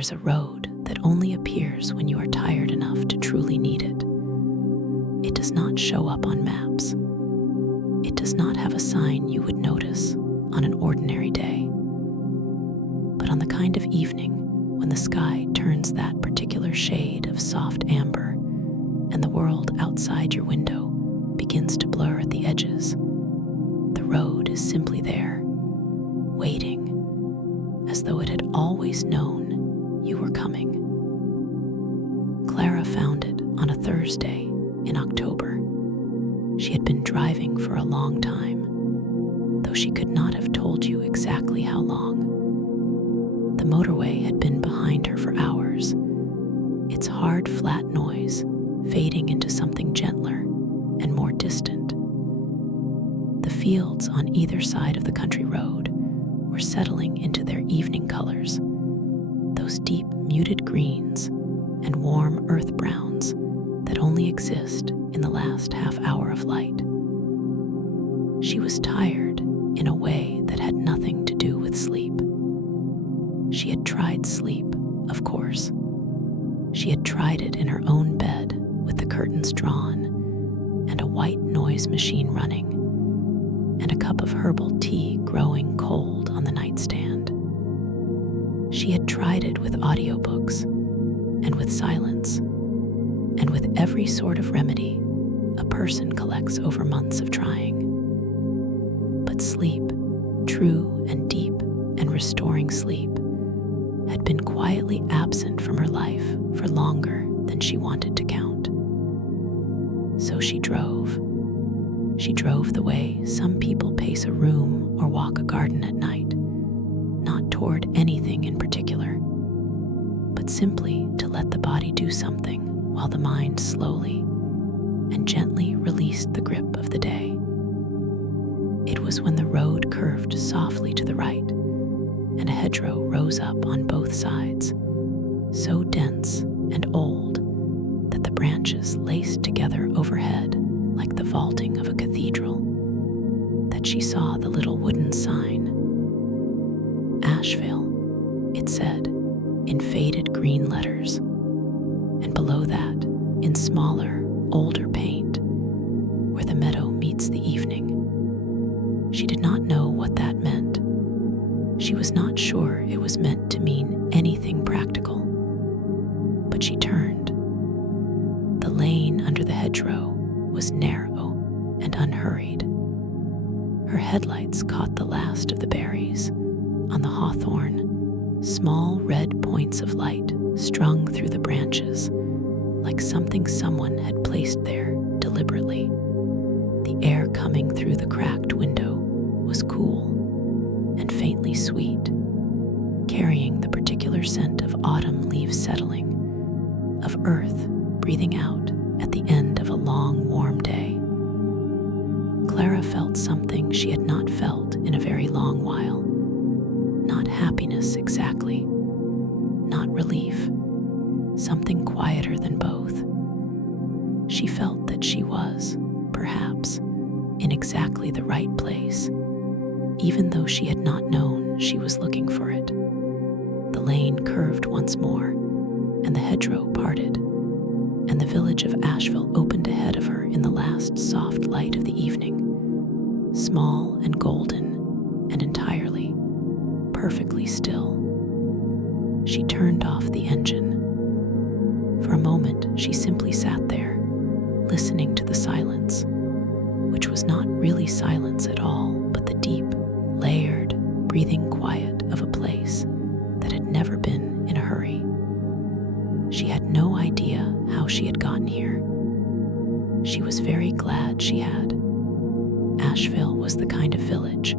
There's a road that only appears when you are tired enough to truly need it. It does not show up on maps. It does not have a sign you would notice on an ordinary day. But on the kind of evening when the sky turns that particular shade of soft amber and the world outside your window begins to blur at the edges, the road is simply there, waiting, as though it had always known you were coming. Clara found it on a Thursday in October. She had been driving for a long time, though she could not have told you exactly how long. The motorway had been behind her for hours, its hard, flat noise fading into something gentler and more distant. The fields on either side of the country road were settling into their evening colors, those deep, muted greens and warm earth browns that only exist in the last half hour of light. She was tired in a way that had nothing to do with sleep. She had tried sleep, of course. She had tried it in her own bed with the curtains drawn and a white noise machine running and a cup of herbal tea growing cold on the nightstand. She had tried it with audiobooks and with silence and with every sort of remedy a person collects over months of trying. But sleep, true and deep and restoring sleep, had been quietly absent from her life for longer than she wanted to count. So she drove. She drove the way some people pace a room or walk a garden at night, not toward anything in particular, but simply to let the body do something while the mind slowly and gently released the grip of the day. It was when the road curved softly to the right and a hedgerow rose up on both sides, so dense and old that the branches laced together overhead like the vaulting of a cathedral, that she saw the little wooden sign. Ashvale, it said, in faded green letters, and below that, in smaller, older paint, where the meadow meets the evening. She did not know what that meant. She was not sure it was meant to mean anything practical. But she turned. The lane under the hedgerow was narrow and unhurried. Her headlights caught the last of the berries on the hawthorn, small red points of light strung through the branches, like something someone had placed there deliberately. The air coming through the cracked window was cool and faintly sweet, carrying the particular scent of autumn leaves settling, of earth breathing out at the end of a long, warm day. Clara felt something she had not felt in a very long while. Not happiness exactly, not relief, something quieter than both. She felt that she was, perhaps, in exactly the right place, even though she had not known she was looking for it. The lane curved once more, and the hedgerow parted, and the village of Ashvale opened ahead of her in the last soft light of the evening, small and golden and entirely, perfectly still. She turned off the engine. For a moment, she simply sat there, listening to the silence, which was not really silence at all, but the deep, layered, breathing quiet of a place that had never been in a hurry. She had no idea how she had gotten here. She was very glad she had. Ashvale was the kind of village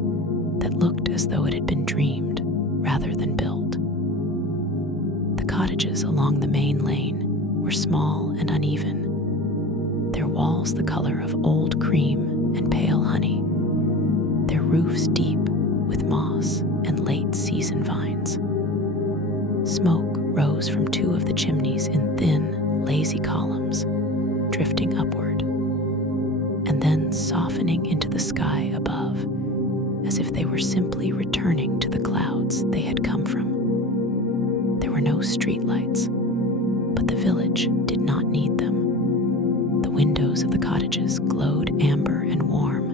that looked as though it had been dreamed rather than built. The cottages along the main lane were small and uneven, their walls the color of old cream and pale honey, their roofs deep with moss and late-season vines. Smoke rose from two of the chimneys in thin, lazy columns, drifting upward, and then softening into the sky above, as if they were simply returning to the clouds they had come from. There There were no streetlights, but the village did not need them. The windows of the cottages glowed amber and warm,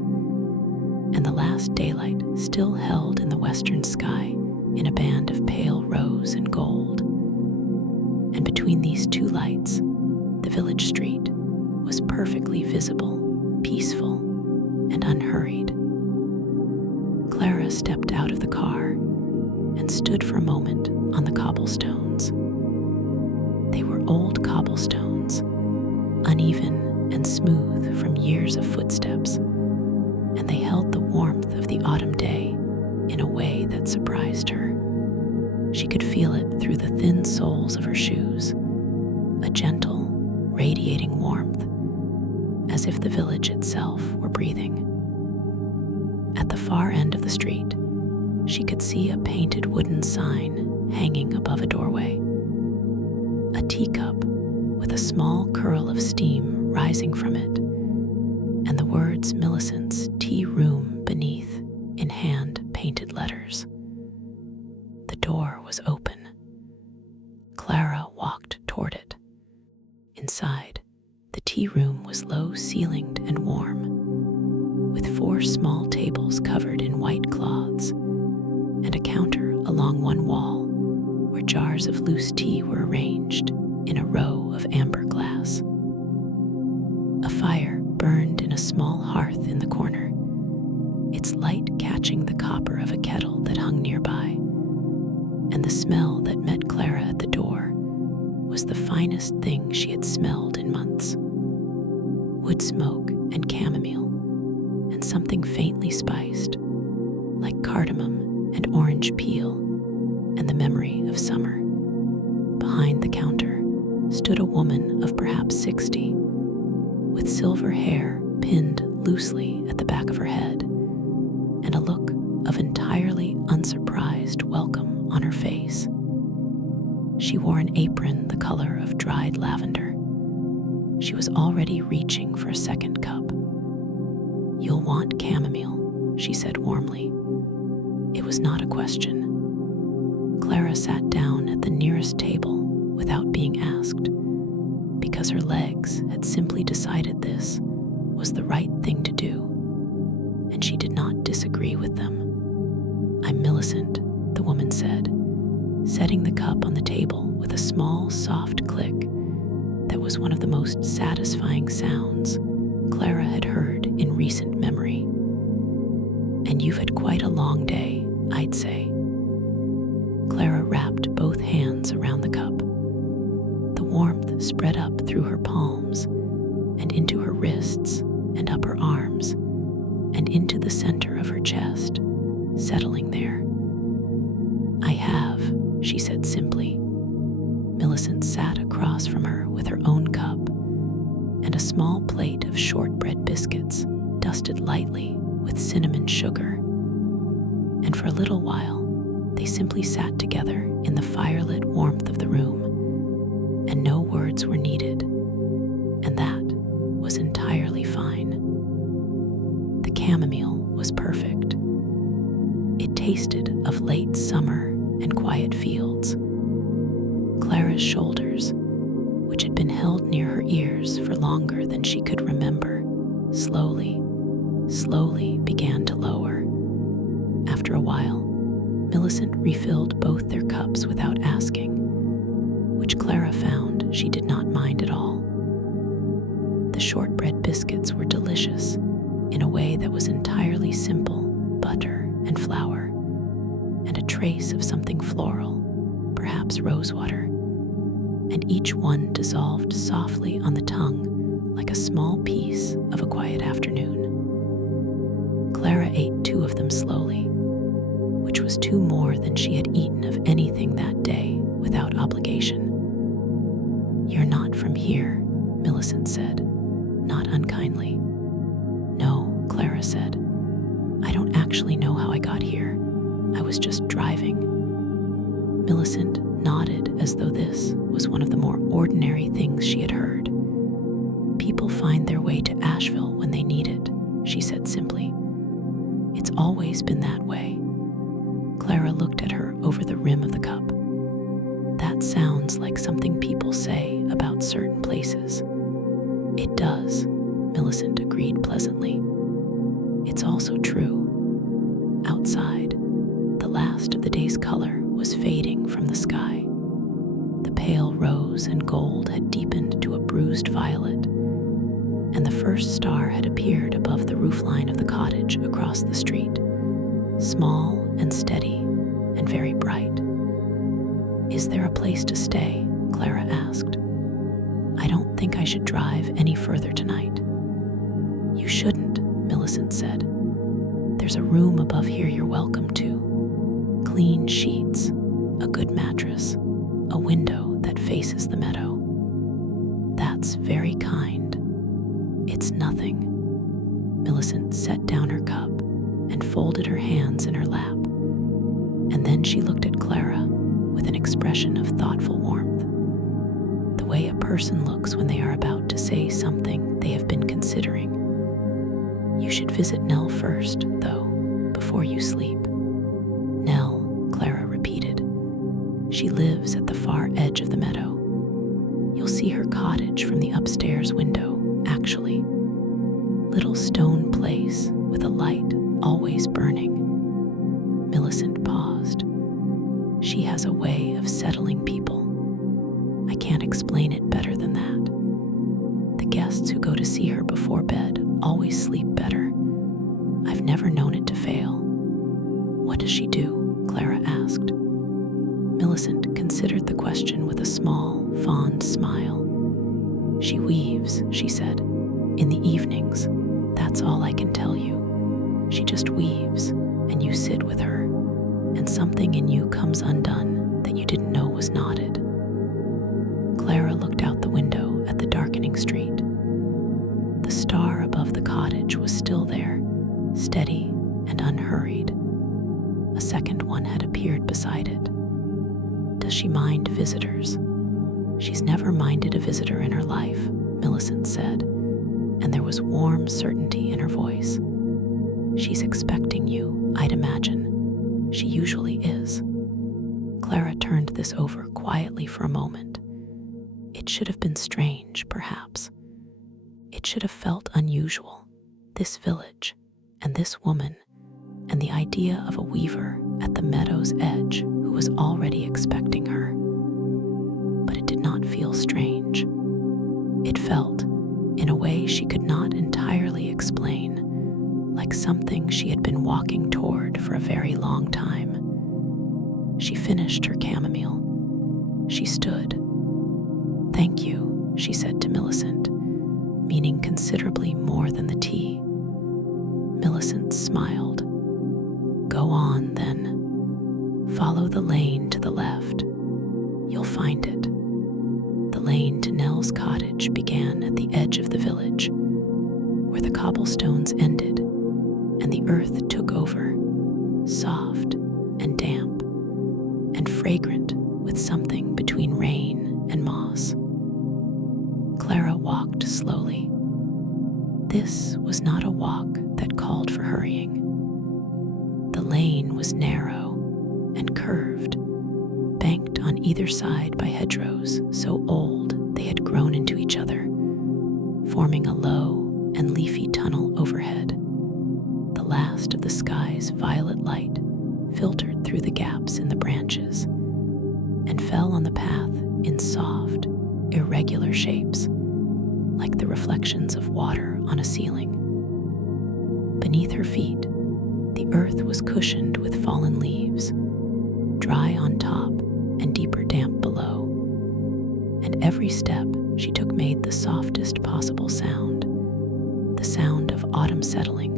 and the last daylight still held in the western sky in a band of pale rose and gold. And between these two lights, the village street was perfectly visible, peaceful, and unhurried. Clara stepped out of the car and stood for a moment on the cobblestones. They were old cobblestones, uneven and smooth from years of footsteps, and they held the warmth of the autumn day in a way that surprised her. She could feel it through the thin soles of her shoes, a gentle, radiating warmth, as if the village itself were breathing. At the far end of the street, she could see a painted wooden sign hanging above a doorway. A teacup with a small curl of steam rising from it, and the words Millicent's Tea Room beneath in hand-painted letters. The door was open. Clara walked toward it. Inside, the tea room was low-ceilinged and warm, with 4 small tables covered in white cloths, and a counter along one wall where jars of loose tea were arranged in a row of amber glass. A fire burned in a small hearth in the corner, its light catching the copper of a kettle that hung nearby, and the smell that met Clara at the door was the finest thing she had smelled in months. Wood smoke and chamomile, and something faintly spiced, like cardamom and orange peel, and the memory of summer. Behind the counter stood a woman of perhaps 60, with silver hair pinned loosely at the back of her head, and a look of entirely unsurprised welcome on her face. She wore an apron the color of dried lavender. She was already reaching for a second cup. "You'll want chamomile," she said warmly. It was not a question. Clara sat down at the nearest table without being asked, because her legs had simply decided this was the right thing to do, and she did not disagree with them. "I'm Millicent," the woman said, setting the cup on the table with a small, soft click that was one of the most satisfying sounds Clara had heard in recent memory. "And you've had quite a long day, I'd say." Clara wrapped both hands around the cup. The warmth spread up through her palms and into her wrists and up her arms and into the center of her chest, settling there. "I have," she said simply. Millicent sat across from her with her own cup and a small plate of shortbread biscuits dusted lightly with cinnamon sugar. And for a little while, they simply sat together in the firelit warmth of the room, and no words were needed, and that was entirely fine. The chamomile was perfect. It tasted of late summer and quiet fields. Clara's shoulders, which had been held near her ears for longer than she could remember, slowly began to lower. After a while, Millicent refilled both their cups without asking, which Clara found she did not mind at all. The shortbread biscuits were delicious in a way that was entirely simple: butter and flour, and a trace of something floral, perhaps rosewater, and each one dissolved softly on the tongue like a small piece of a quiet afternoon. Clara ate 2 of them slowly, which was 2 more than she had eaten of anything that day without obligation. "You're not from here," Millicent said, not unkindly. "No," Clara said. "I don't actually know how I got here. I was just driving." Millicent nodded as though this was one of the more ordinary things she had heard. "People find their way to Ashvale when they need it," she said simply. "It's always been that way." Clara looked at her over the rim of the cup. "That sounds like something people say about certain places." "It does," Millicent agreed pleasantly. "It's also true. Outside, the last of the day's color was fading from the sky. The pale rose and gold had deepened to a bruised violet, and the first star had appeared above the roofline of the cottage across the street, small and steady and very bright. "Is there a place to stay?" Clara asked. "I don't think I should drive any further tonight." "You shouldn't," Millicent said. "There's a room above here you're welcome to. Clean sheets, a good mattress, a window that faces the meadow." "That's very kind." "It's nothing." Millicent set down her cup and folded her hands in her lap, and then she looked at Clara with an expression of thoughtful warmth, the way a person looks when they are about to say something they have been considering. "You should visit Nell first, though, before you sleep." "Nell," Clara repeated. "She lives at the far edge of the meadow. You'll see her cottage from the upstairs window, actually. Little stone place with a light always burning." Millicent paused. "She has a way of settling people. I can't explain it better than that. The guests who go to see her before bed always sleep better. I've never known it to fail." "What does she do?" Clara asked. Millicent considered the question with a small, fond smile. "She weaves," she said, "in the evenings. That's all I can tell you. She just weaves, and you sit with her, and something in you comes undone that you didn't know was knotted." Clara looked out the window at the darkening street. The star above the cottage was still there, steady and unhurried. A second one had appeared beside it. "Does she mind visitors?" "She's never minded a visitor in her life," Millicent said, and there was warm certainty in her voice. "She's expecting you, I'd imagine. She usually is." Clara turned this over quietly for a moment. It should have been strange, perhaps. It should have felt unusual, this village, and this woman, and the idea of a weaver at the meadow's edge who was already expecting her. But it did not feel strange. It felt, in a way she could not entirely explain, like something she had been walking toward for a very long time. She finished her chamomile. She stood. "Thank you," she said to Millicent, meaning considerably more than the tea. Millicent smiled. "Go on, then. Follow the lane to the left. You'll find it." The lane to Nell's cottage began at the edge of the village, where the cobblestones ended and the earth took over, soft and damp, and fragrant with something between rain and moss. Clara walked slowly. This was not a walk that called for hurrying. The lane was narrow and curved, banked on either side by hedgerows so old they had grown into each other, forming a low and leafy tunnel overhead. The last of the sky's violet light filtered through the gaps in the branches and fell on the path in soft, irregular shapes, like the reflections of water on a ceiling. Beneath her feet, the earth was cushioned with fallen leaves, dry on top and deeper damp below, and every step she took made the softest possible sound, the sound of autumn settling,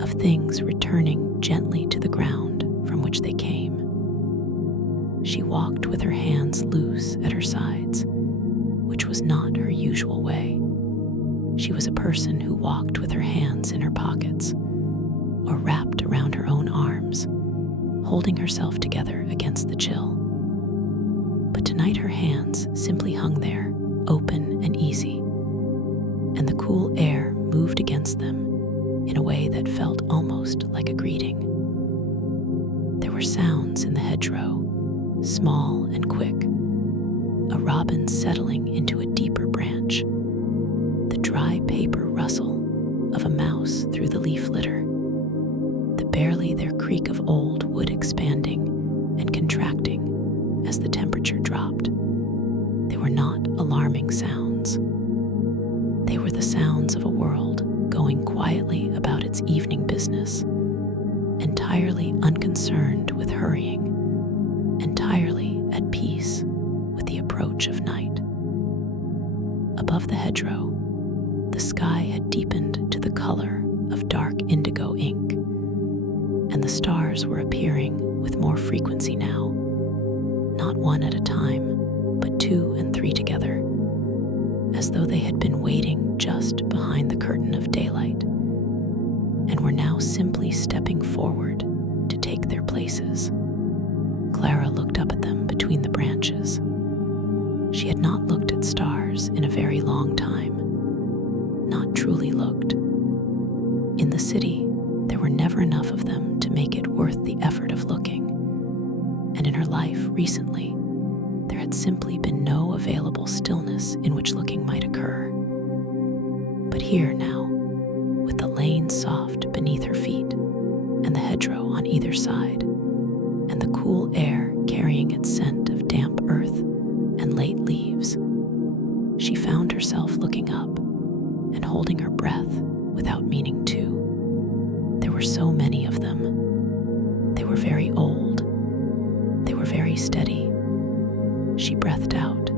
of things returning gently to the ground from which they came. She walked with her hands loose at her sides, which was not her usual way. She was a person who walked with her hands in her pockets, or wrapped around her own arms, holding herself together against the chill. But tonight her hands simply hung there, open and easy, and the cool air moved against them in a way that felt almost like a greeting. There were sounds in the hedgerow, small and quick, robin settling into a deeper branch, the dry paper rustle of a mouse through the leaf litter, the barely there creak of old wood expanding and contracting as the temperature dropped. They were not alarming sounds. They were the sounds of a world going quietly about its evening business, entirely unconcerned with hurrying, entirely at peace with the approach of night. Above the hedgerow, the sky had deepened to the color of dark indigo ink, and the stars were appearing with more frequency now, not one at a time, but 2 and 3 together, as though they had been waiting just behind the curtain of daylight, and were now simply stepping forward to take their places. Clara looked up at them between the branches. She had not looked at stars in a very long time, not truly looked. In the city, there were never enough of them to make it worth the effort of looking, and in her life recently, there had simply been no available stillness in which looking might occur. But here now, with the lane soft beneath her feet, and the hedgerow on either side, and the cool air carrying its scent of damp earth and late leaves, she found herself looking up and holding her breath without meaning to. There were so many of them. They were very old. They were very steady. She breathed out.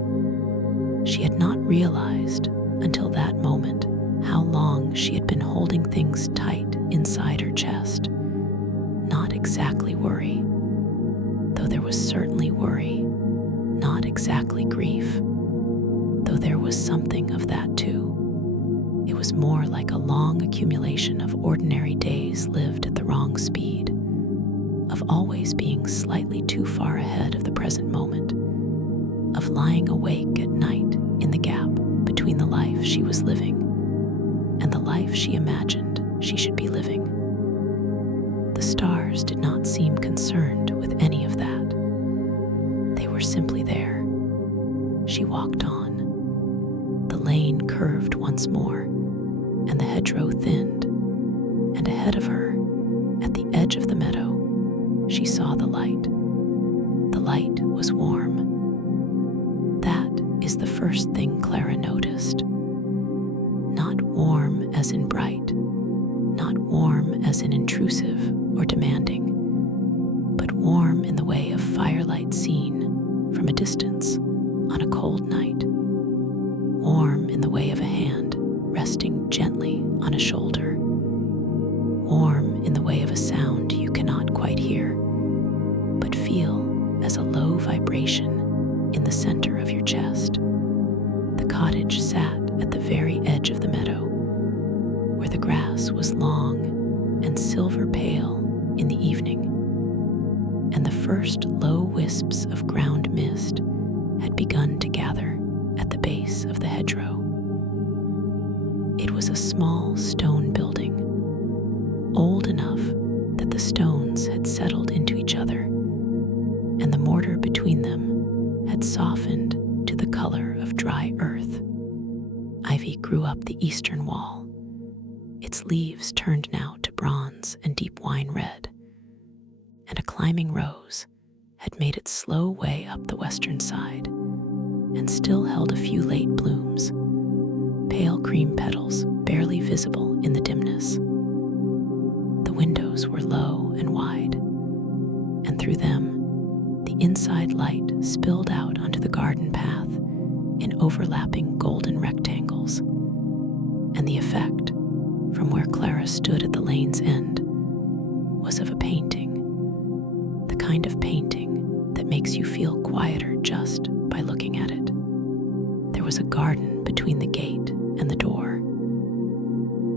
She had not realized until that moment how long she had been holding things tight inside her chest. Not exactly worry, though there was certainly worry. Not exactly grief, though there was something of that too. It was more like a long accumulation of ordinary days lived at the wrong speed, of always being slightly too far ahead of the present moment, of lying awake at night in the gap between the life she was living and the life she imagined she should be living. The stars did not seem concerned with any of that. They were simply there. She walked on. The lane curved once more, and the hedgerow thinned, and ahead of her, at the edge of the meadow, she saw the light. The light was warm. That is the first thing Clara noticed. Not warm as in bright, not warm as in intrusive or demanding, but warm in the way of firelight seen from a distance on a cold night, warm in the way of a hand resting gently on a shoulder, warm in the way of a sound you cannot quite hear, but feel as a low vibration in the center of your chest. The cottage sat at the very edge of the meadow, where the grass was long and silver pale in the evening, and the first low wisps of ground mist had begun to gather at the base of the hedgerow. It was a small stone building, old enough that the stones had settled into each other, and the mortar between them had softened to the color of dry earth. Ivy grew up the eastern wall. Its leaves turned now to bronze and deep wine red, and a climbing rose had made its slow way up the western side and still held a few late blooms, pale cream petals barely visible in the dimness. The windows were low and wide, and through them the inside light spilled out onto the garden path in overlapping golden rectangles, and the effect, from where Clara stood at the lane's end, was of a painting, the kind of painting that makes you feel quieter just by looking at it. There was a garden between the gate and the door.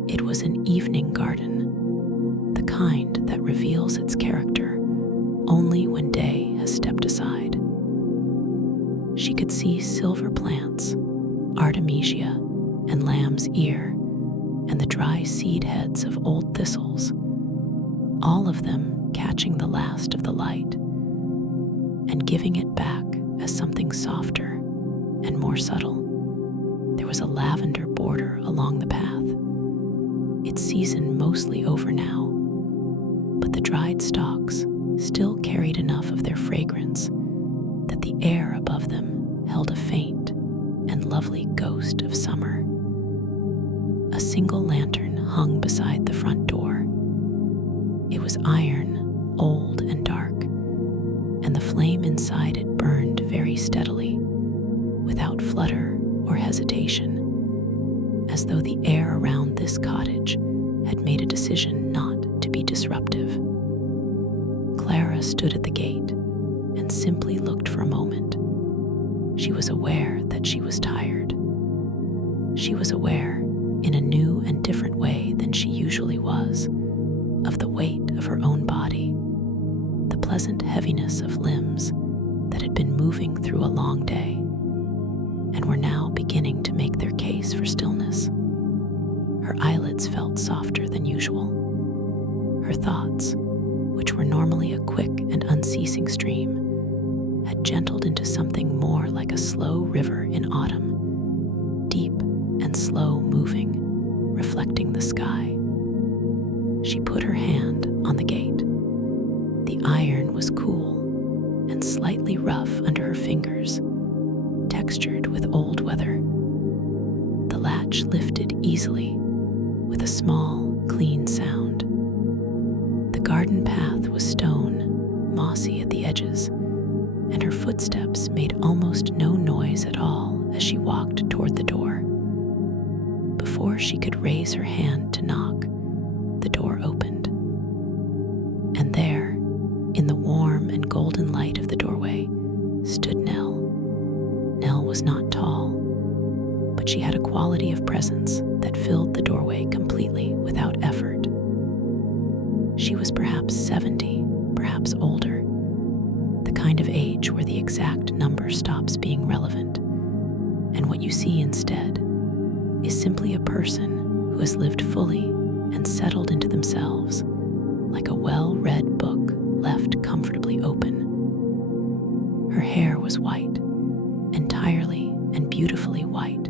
It was an evening garden, the kind that reveals its character only when day has stepped aside. She could see silver plants, artemisia and lamb's ear, and the dry seed heads of old thistles, all of them catching the last of the light and giving it back as something softer and more subtle. There was a lavender border along the path. Its season mostly over now, but the dried stalks still carried enough of their fragrance that the air above them held a faint and lovely ghost of summer. A single lantern hung beside the front door. It was iron, old and dark, and the flame inside it burned very steadily, without flutter or hesitation, as though the air around this cottage had made a decision not to be disruptive. Clara stood at the gate and simply looked for a moment. She was aware that she was tired. She was aware, in a new and different way than she usually was, of the weight of her own body, the pleasant heaviness of limbs that had been moving through a long day and were now beginning to make their case for stillness. Her eyelids felt softer than usual. Her thoughts, which were normally a quick and unceasing stream, had gentled into something more like a slow river in autumn, deep and slow moving, reflecting the sky. She put her hand on the gate. The iron was cool and slightly rough under her fingers, textured with old weather. The latch lifted easily, with a small, clean sound. The garden path was stone, mossy at the edges, and her footsteps made almost no noise at all as she walked toward the door. Before she could raise her hand to knock, the door opened. And there, in the warm and golden light of the doorway, stood Nell. Nell was not tall, but she had a quality of presence that filled the doorway completely without effort. She was perhaps 70, perhaps older, the kind of age where the exact number stops being relevant, and what you see instead is simply a person who has lived fully and settled into themselves like a well-read book left comfortably open. Her hair was white, entirely and beautifully white,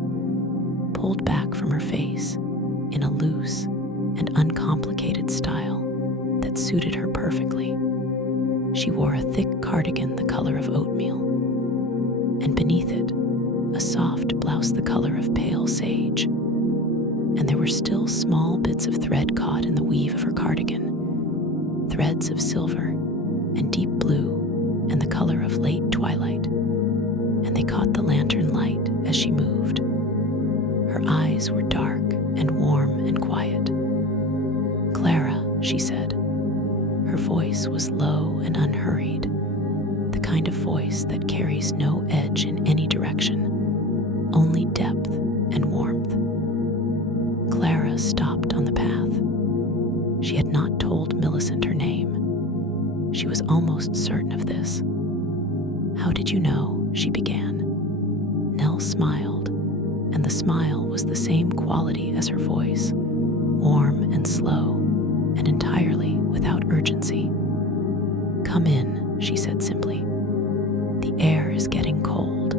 pulled back from her face in a loose and uncomplicated style that suited her perfectly. She wore a thick cardigan the color of oatmeal, and beneath it, a soft blouse the color of pale sage, and there were still small bits of thread caught in the weave of her cardigan, threads of silver and deep blue and the color of late twilight, and they caught the lantern light as she moved. Her eyes were dark and warm and quiet. "Clara," she said. Her voice was low and unhurried, the kind of voice that carries no edge in any direction, only depth and warmth. Clara stopped on the path. She had not told Millicent her name. She was almost certain of this. "How did you know?" she began. Nell smiled, and the smile was the same quality as her voice, warm and slow, and entirely without urgency. "Come in," she said simply. "The air is getting cold."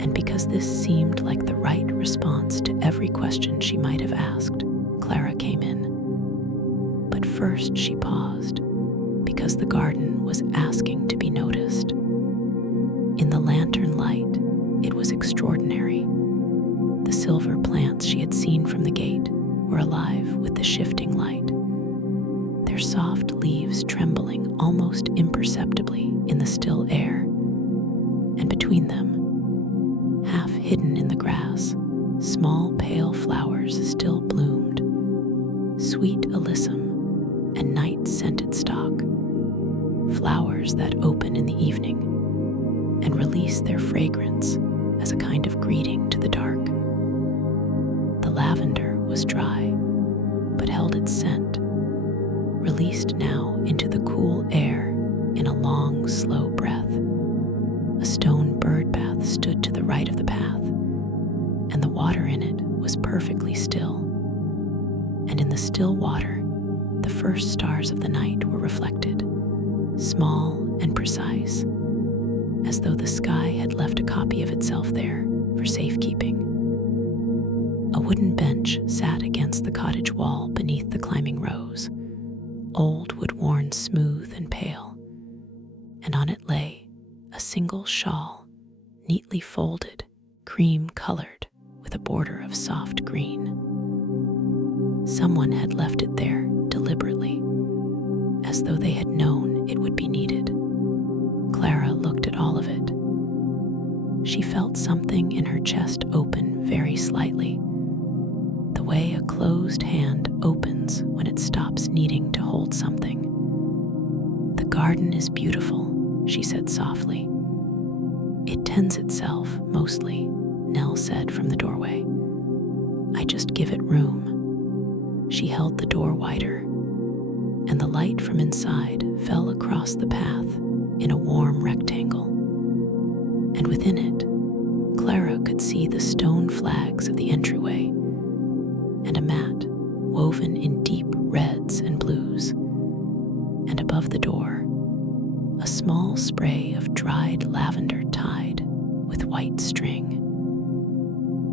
And because this seemed like the right response to every question she might have asked, Clara came in. But first she paused, because the garden was asking to be noticed. In the lantern light, it was extraordinary. The silver plants she had seen from the gate were alive with the shifting light, their soft leaves trembling almost imperceptibly in the still air, and between them, half hidden in the grass, small pale flowers still bloomed, sweet alyssum and night-scented stock, flowers that open in the evening and release their fragrance as a kind of greeting to the dark. The lavender was dry, but held its scent, released now into the cool air in a long, slow breath. A stone bird bath stood to the right of the path, and the water in it was perfectly still. And in the still water, the first stars of the night were reflected, small and precise, as though the sky had left a copy of itself there for safekeeping. A wooden bench sat against the cottage wall beneath the climbing rose, old wood-worn, smooth and pale, and on it lay a single shawl, neatly folded, cream-colored, with a border of soft green. Someone had left it there deliberately, as though they had known it would be needed. Clara looked at all of it. She felt something in her chest open very slightly, the way a closed hand opens when it stops needing to hold something. "The garden is beautiful," she said softly. "It tends itself, mostly," Nell said from the doorway. "I just give it room." She held the door wider, and the light from inside fell across the path in a warm rectangle. And within it, Clara could see the stone flags of the entryway and a mat woven in deep reds and blues. And above the door, a small spray of dried lavender tied with white string.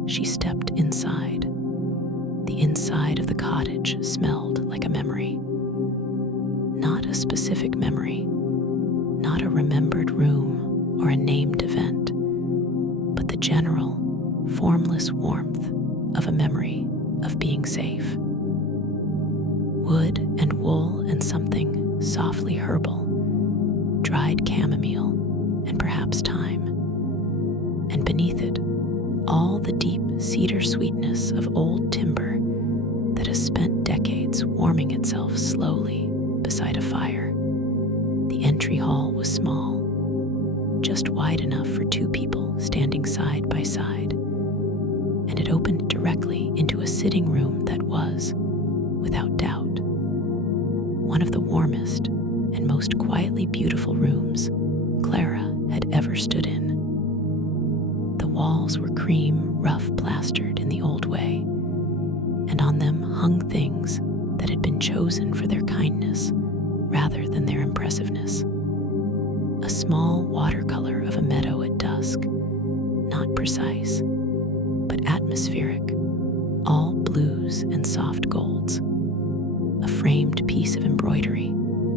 She stepped inside. The inside of the cottage smelled like a memory. Not a specific memory, not a remembered room or a named event, but the general, formless warmth of a memory of being safe. Wood and wool and something softly herbal, dried chamomile and perhaps thyme, and beneath it, all the deep cedar sweetness of old timber that has spent decades warming itself slowly beside a fire. The entry hall was small, just wide enough for two people standing side by side, and it opened directly into a sitting room that was, without doubt, one of the warmest and most quietly beautiful rooms Clara had ever stood in. The walls were cream, rough plastered in the old way, and on them hung things that had been chosen for their kindness rather than their impressiveness. A small watercolor of a meadow at dusk, not precise, but atmospheric, all blues and soft golds. A framed piece of embroidery,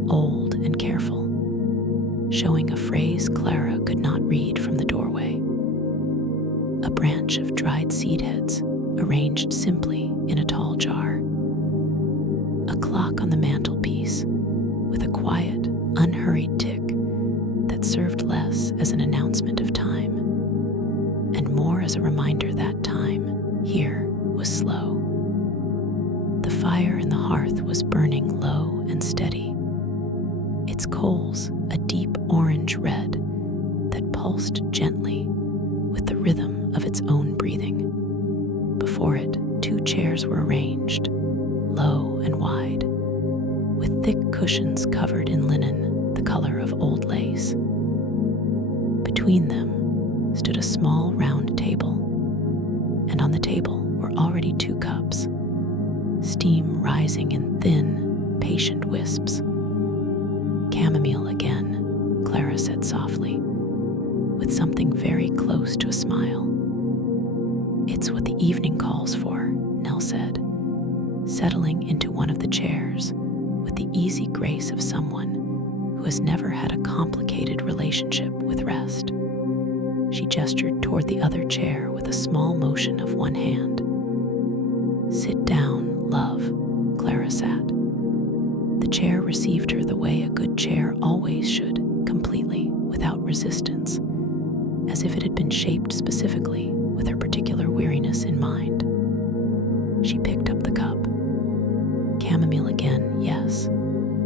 old and careful, showing a phrase Clara could not read from the doorway. A branch of dried seed heads arranged simply in a tall jar. A clock on the mantelpiece with a quiet, unhurried tick that served less as an announcement of time and more as a reminder that time here was slow. The fire in the hearth was burning low and steady, its coals a deep orange red that pulsed gently with the rhythm of its own breathing. Before it, two chairs were arranged, low and wide, with thick cushions covered in linen the color of old lace. Between them stood a small round table, and on the table were already 2 cups, steam rising in thin, patient wisps. "Chamomile again," Clara said softly, with something very close to a smile. "It's what the evening calls for," Nell said, settling into one of the chairs with the easy grace of someone who has never had a complicated relationship with rest. She gestured toward the other chair with a small motion of one hand. "Sit down, love," Clara sat. The chair received her the way a good chair always should, completely, without resistance, as if it had been shaped specifically with her particular weariness in mind. She picked up the cup. Chamomile again, yes,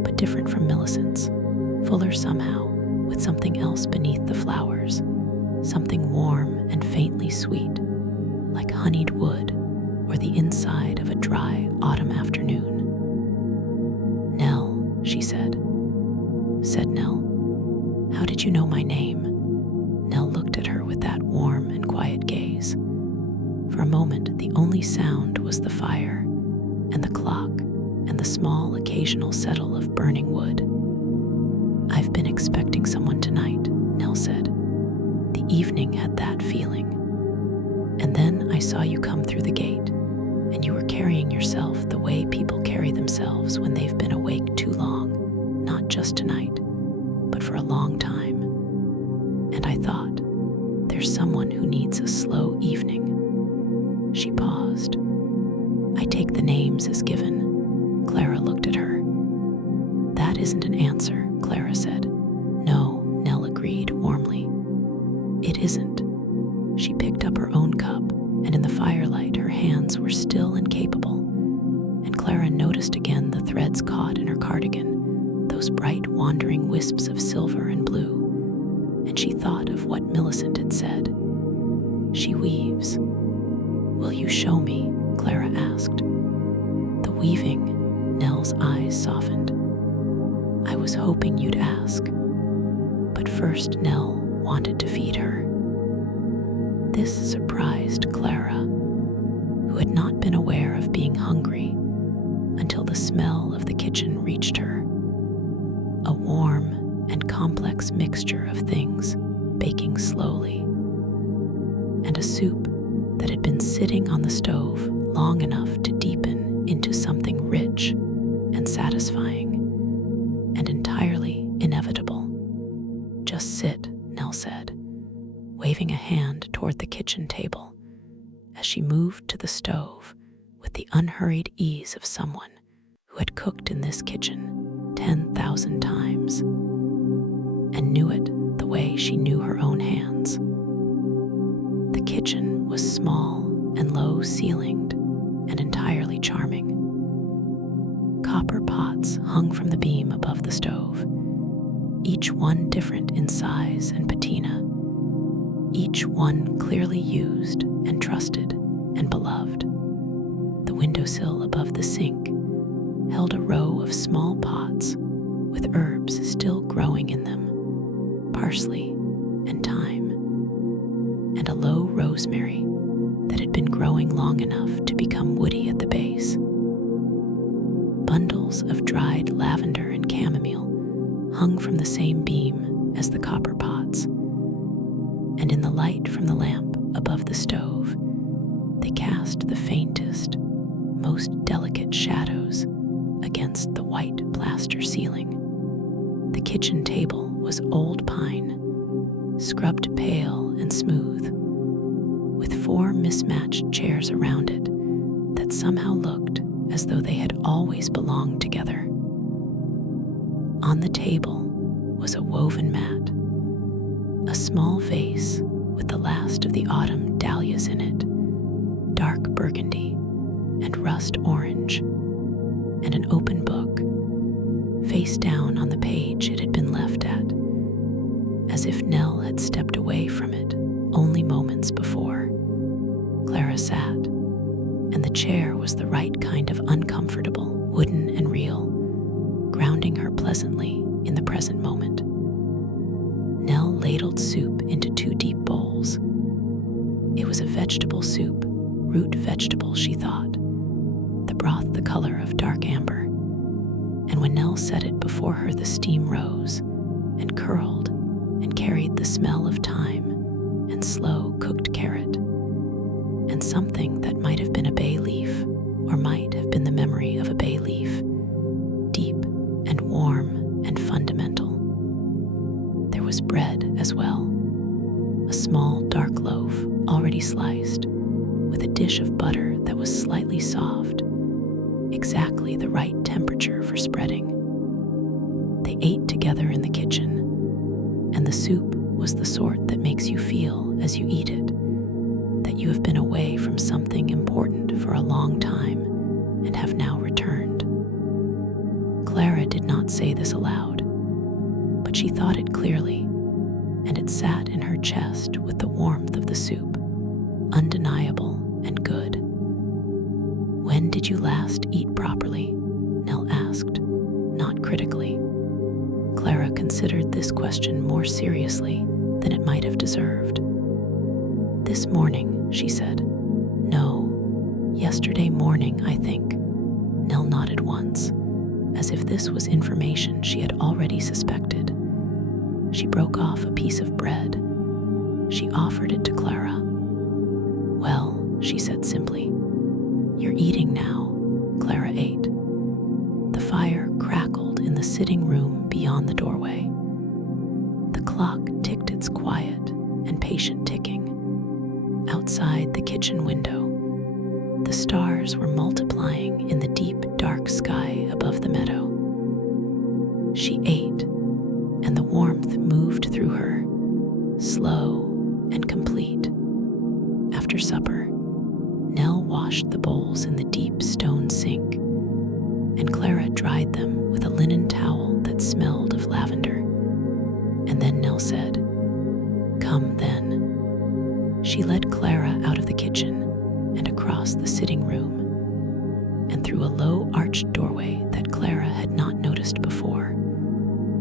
but different from Millicent's, fuller somehow, with something else beneath the flowers, something warm and faintly sweet, like honeyed wood or the inside of a dry autumn afternoon. "Nell," she said. Said Nell, "How did you know my name?" Nell looked at her with that warm and quiet gaze. For a moment, the only sound was the fire and the clock and the small occasional settle of burning wood. "I've been expecting someone tonight," Nell said, The evening had that feeling. And then I saw you come through the gate, and you were carrying yourself the way people carry themselves when they've been awake too long, not just tonight, but for a long time. And I thought, there's someone who needs a slow evening. She paused. I take the names as given. Clara looked at her. That isn't an answer, Clara said. No, Nell agreed warmly. It isn't. She picked up her own cup, and in the firelight her hands were still incapable. And Clara noticed again the threads caught in her cardigan, those bright wandering wisps of silver and blue. And she thought of what Millicent had said. She weaves. Will you show me? Clara asked. The weaving, Nell's eyes softened. I was hoping you'd ask. But first Nell wanted to feed her. This surprised Clara, who had not been aware of being hungry until the smell of the kitchen reached her. A warm and complex mixture of things baking slowly, and a soup that had been sitting on the stove long enough to deepen into something rich and satisfying and entirely inevitable. Just sit, Nell said, waving a hand toward the kitchen table as she moved to the stove with the unhurried ease of someone who had cooked in this kitchen 10,000 times and knew it the way she knew her own hands. The kitchen was small and low-ceilinged and entirely charming. Copper pots hung from the beam above the stove, each one different in size and patina, each one clearly used and trusted and beloved. The windowsill above the sink held a row of small pots with herbs still growing in them, parsley and thyme, and a low rosemary that had been growing long enough to become woody at the base. Bundles of dried lavender and chamomile hung from the same beam as the copper pots, and in the light from the lamp above the stove, they cast the faintest, most delicate shadows against the white plaster ceiling. The kitchen table was old pine, scrubbed pale and smooth, with 4 mismatched chairs around it that somehow looked as though they had always belonged together. On the table was a woven mat, a small vase with the last of the autumn dahlias in it, dark burgundy and rust orange, and an open book, face down on the page it had been left at, as if Nell had stepped away from it only moments before. Clara sat, and the chair was the right kind of uncomfortable, wooden and real, grounding her pleasantly in the present moment. Nell ladled soup into 2 deep bowls. It was a vegetable soup, root vegetable, she thought, the broth the color of dark amber. And when Nell set it before her, the steam rose and curled and carried the smell of thyme and slow cooked carrot, and something that might have been a bay leaf, or might have been the memory of a bay leaf, deep and warm and fundamental. There was bread as well, a small dark loaf already sliced, with a dish of butter that was slightly soft, exactly the right temperature for spreading. They ate together in the kitchen, and the soup was the sort that makes you feel as you eat it that you have been away from something important for a long time and have now returned. Clara did not say this aloud, but she thought it clearly, and it sat in her chest with the warmth of the soup, undeniable and good. When did you last eat properly? Nell asked, not critically. Clara considered this question more seriously than it might have deserved. This morning, she said. No, yesterday morning, I think. Nell nodded once, as if this was information she had already suspected. She broke off a piece of bread. she offered it to Clara. "Well," she said simply, "you're eating now." Clara ate. The fire crackled in the sitting room beyond the doorway. The clock ticked its quiet and patient ticking. Outside the kitchen window, the stars were multiplying in the deep, dark sky above the meadow. She ate, and the warmth moved through her, slow and complete. After supper, Nell washed the bowls in the deep stone sink, and Clara dried them with a linen towel that smelled of lavender. And then Nell said, "Come then." She led Clara out of the kitchen and across the sitting room, and through a low arched doorway that Clara had not noticed before,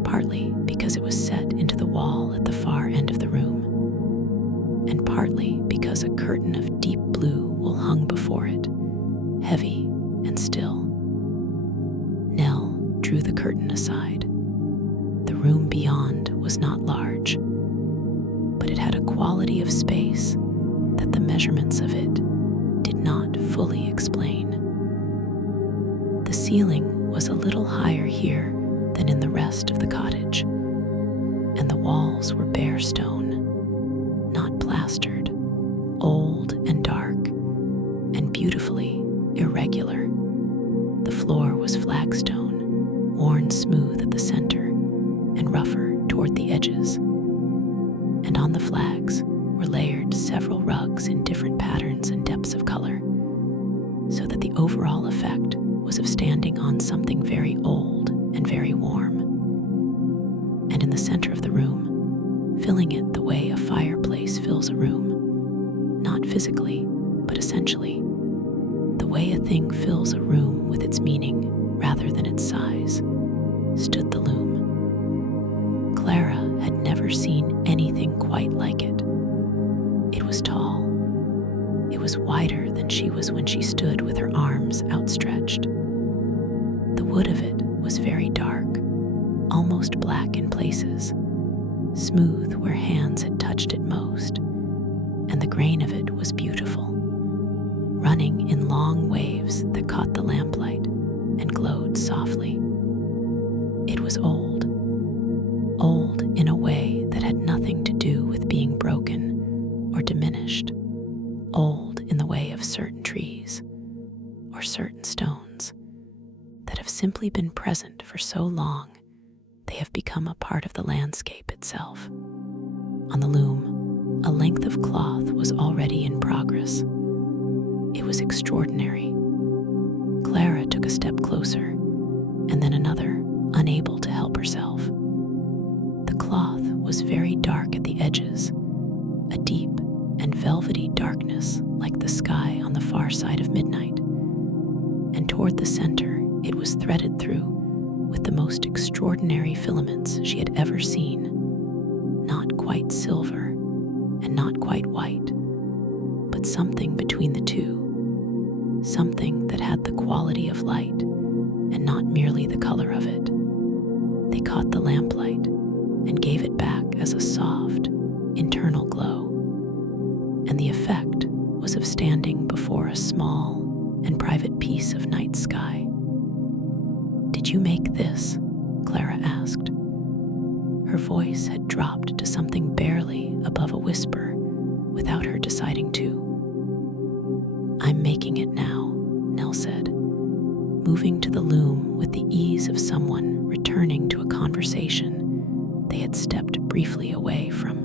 partly because it was set into the wall at the far end of the room, and partly because a curtain of deep blue wool hung before it, heavy and still. Nell drew the curtain aside. The room beyond was not large, but it had a quality of space that the measurements of it did not fully explain. The ceiling was a little higher here than in the rest of the cottage, and the walls were bare stone, not plastered, old and dark, and beautifully irregular. The floor was flagstone, worn smooth at the center and rougher toward the edges, and on the flags were layered several rugs in different patterns and depths of color, so that the overall effect was of standing on something very old and very warm. And in the center of the room, filling it the way a fireplace fills a room, not physically, but essentially, the way a thing fills a room with its meaning rather than its size, stood the loom. Clara had never seen anything quite like it. It was tall. It was wider than she was when she stood with her arms outstretched. The wood of it was very dark, almost black in places, smooth where hands had touched it most, and the grain of it was beautiful, running in long waves that caught the lamplight and glowed softly. It was old in a way that had nothing to do with being broken or diminished, old in the way of certain trees or certain stones that have simply been present for so long they have become a part of the landscape itself. On the loom, a length of cloth was already in progress. It was extraordinary. Clara took a step closer, and then another, unable to help herself. The cloth was very dark at the edges, a deep and velvety darkness like the sky on the far side of midnight, and toward the center it was threaded through with the most extraordinary filaments she had ever seen, not quite silver and not quite white, but something between the two, something that had the quality of light and not merely the color of it. They caught the lamplight and gave it back as a soft, internal glow, and the effect was of standing before a small and private piece of night sky. "Did you make this?" Clara asked. Her voice had dropped to something barely above a whisper without her deciding to. "I'm making it now," Nell said, moving to the loom with the ease of someone returning to a conversation they had stepped briefly away from.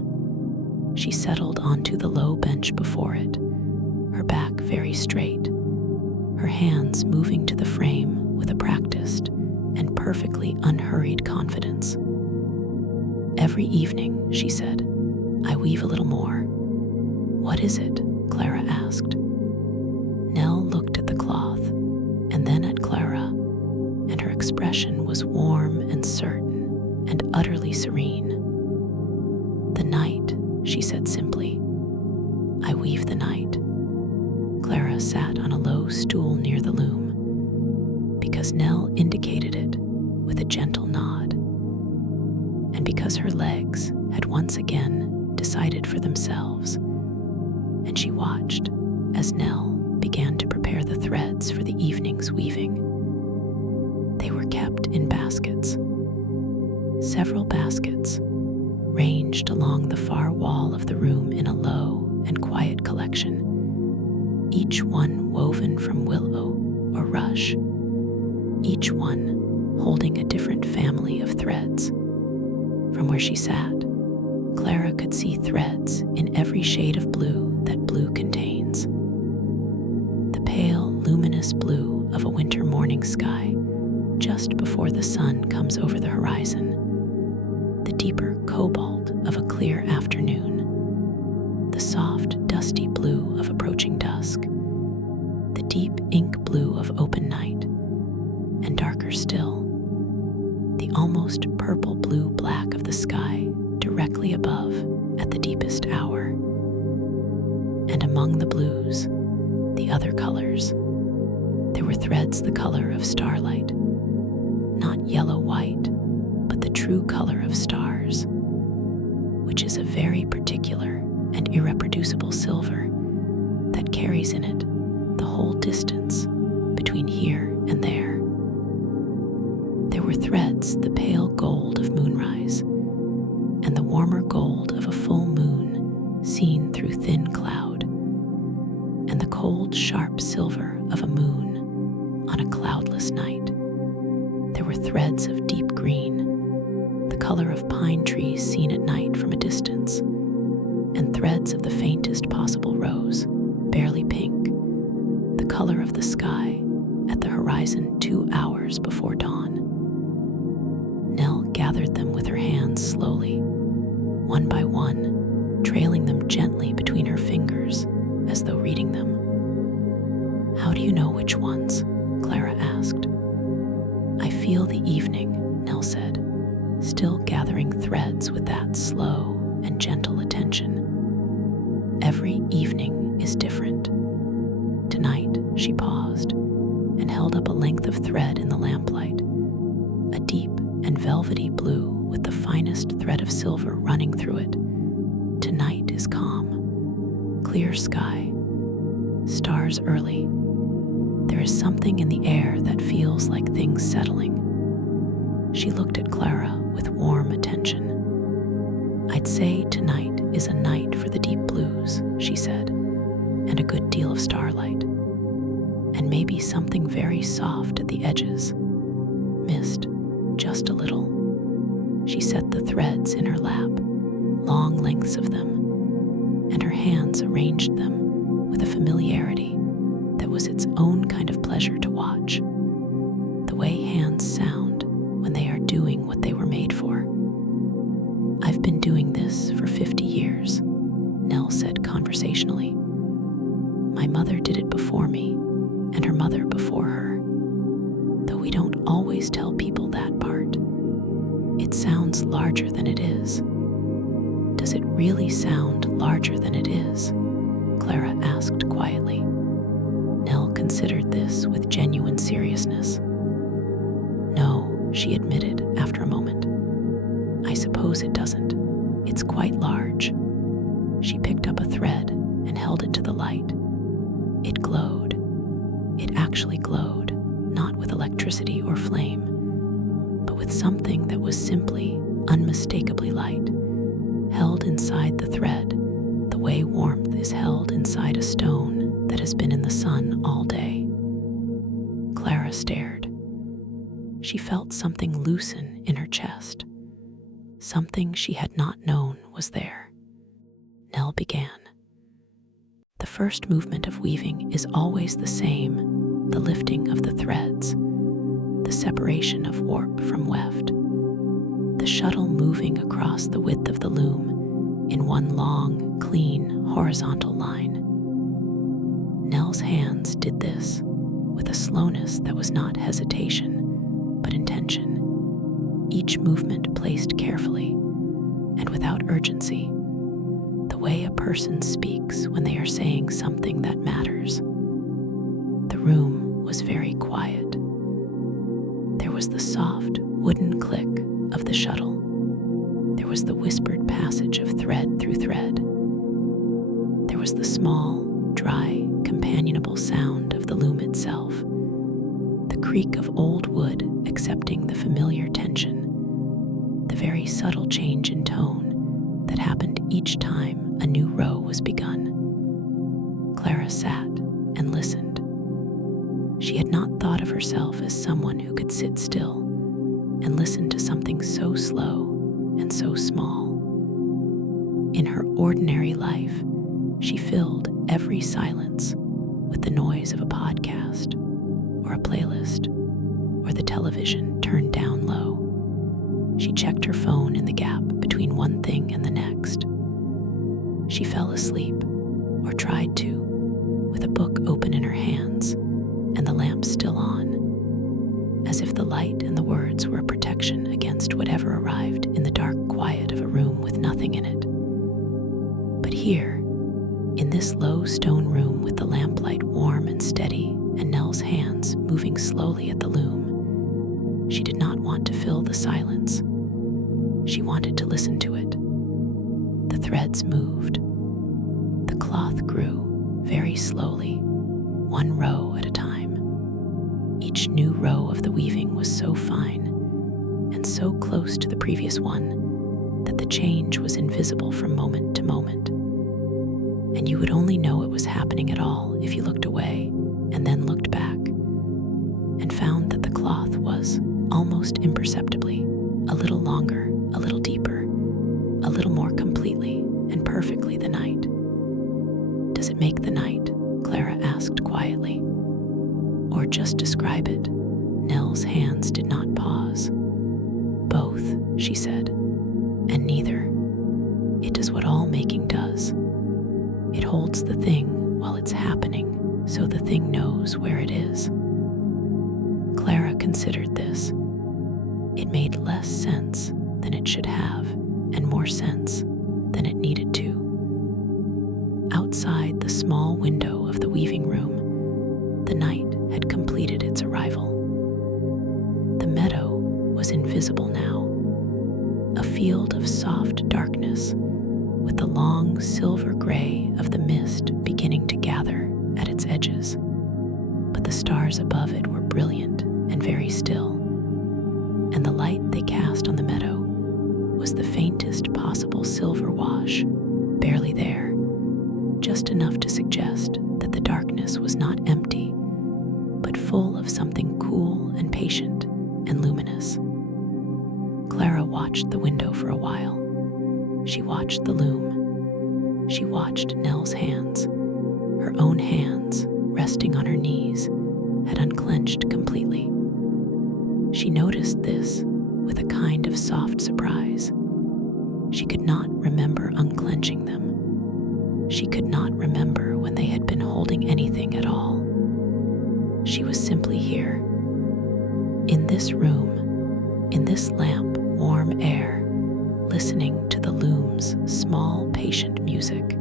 She settled onto the low bench before it, her back very straight, her hands moving to the frame with a practiced and perfectly unhurried confidence. "Every evening," she said, "I weave a little more." "What is it?" Clara asked. Nell looked at the cloth and then at Clara, and her expression was warm and certain and utterly serene. "The night," she said simply. "I weave the night." Clara sat on a low stool near the loom, because Nell indicated it with a gentle nod, and because her legs had once again decided for themselves, and she watched as Nell began to prepare the threads for the evening's weaving. They were kept in baskets. Several baskets ranged along the far wall of the room in a low and quiet collection, each one woven from willow or rush, each one holding a different family of threads. From where she sat, Clara could see threads in every shade of blue that blue contains. The pale, luminous blue of a winter morning sky just before the sun comes over the horizon, the deeper cobalt of a clear afternoon, the soft, dusty blue of approaching dusk, the deep ink blue of open night, and darker still, the almost purple blue-black of the sky directly above at the deepest hour. And among the blues, the other colors, there were threads the color of starlight, not yellow-white, but the true color of stars, which is a very particular and irreproducible silver that carries in it the whole distance between here and there. There were threads the pale gold of moonrise and the warmer gold of a full moon seen through thin cloud, and the cold, sharp silver of a moon on a cloudless night. There were threads of deep green, the color of pine trees seen at night from a distance, and threads of the faintest possible rose, barely pink, the color of the sky at the horizon 2 hours before dawn. Nell gathered them with her hands slowly, one by one, trailing them gently between her fingers as though reading them. "How do you know which ones?" Clara asked. "I feel the evening," Nell said, still gathering threads with that slow and gentle attention. "Every evening is different. Tonight," she paused and held up a length of thread in the lamplight, a deep and velvety blue with the finest thread of silver running through it. "Tonight is calm, clear sky, stars early. There is something in the air that feels like things settling." She looked at Clara with warm attention. "I'd say tonight is a night for the deep blues," she said, "and a good deal of starlight, and maybe something very soft at the edges. Mist, just a little." She set the threads in her lap, long lengths of them, and her hands arranged them with a familiarity that was its own kind of pleasure to watch, the way hands sound when they are doing what they were made for. "I've been doing this for 50 years, Nell said conversationally. "My mother did it before me, and her mother before her, though we don't always tell people that part. It sounds larger than it is." "Does it really sound larger than it is?" Clara asked quietly. Nell considered this with genuine seriousness. "No," she admitted after a moment. "I suppose it doesn't. It's quite large." She picked up a thread and held it to the light. It glowed. It actually glowed, not with electricity or flame, but with something that was simply, unmistakably light, held inside the thread the way warmth is held inside a stone that has been in the sun all day. Clara stared. She felt something loosen in her chest, something she had not known was there. Nell began. "The first movement of weaving is always the same, the lifting of the threads, the separation of warp from weft, the shuttle moving across the width of the loom in one long, clean, horizontal line. Nell's hands did this with a slowness that was not hesitation, but intention, each movement placed carefully and without urgency, the way a person speaks when they are saying something that matters. The room was very quiet. There was the soft wooden click of the shuttle. There was the whispered passage of thread through thread. There was the small, dry, companionable sound of the loom itself, the creak of old wood accepting the familiar tension, the very subtle change in tone that happened each time a new row was begun. Clara sat and listened. She had not thought of herself as someone who could sit still and listen to something so slow and so small. In her ordinary life, she filled every silence with the noise of a podcast or a playlist or the television turned down low. She checked her phone in the gap between one thing and the next. She fell asleep, or tried to, with a book open in her hands and the lamp still on, as if the light and the words were a protection against whatever arrived in the dark quiet of a room with nothing in it. But here, in this low stone room with the lamplight warm and steady and Nell's hands moving slowly at the loom, she did not want to fill the silence. She wanted to listen to it. The threads moved. The cloth grew very slowly, one row at a time. Each new row of the weaving was so fine and so close to the previous one that the change was invisible from moment to moment. And you would only know it was happening at all if you looked away and then looked back and found that the cloth was, almost imperceptibly, a little longer, a little deeper, a little more completely and perfectly the night. Does it make the night? Clara asked quietly. Or just describe it? Nell's hands did not pause. Both, she said, and neither. It does what all making does. It holds the thing while it's happening, so the thing knows where it is. Clara considered this. It made less sense than it should have, and more sense than it needed to. Outside the small window of the weaving room, the night had completed its arrival. The meadow was invisible now, a field of soft darkness, with the long silver gray of the mist beginning to gather at its edges. But the stars above it were brilliant and very still, and the light they cast on the meadow was the faintest possible silver wash, barely there, just enough to suggest that the darkness was not empty, but full of something cool and patient and luminous. Clara watched the window for a while. She watched the loom. She watched Nell's hands. Her own hands, resting on her knees, had unclenched completely. She noticed this with a kind of soft surprise. She could not remember unclenching them. She could not remember when they had been holding anything at all. She was simply here, in this room, in this lamp-warm air, listening to the loom's small, patient music.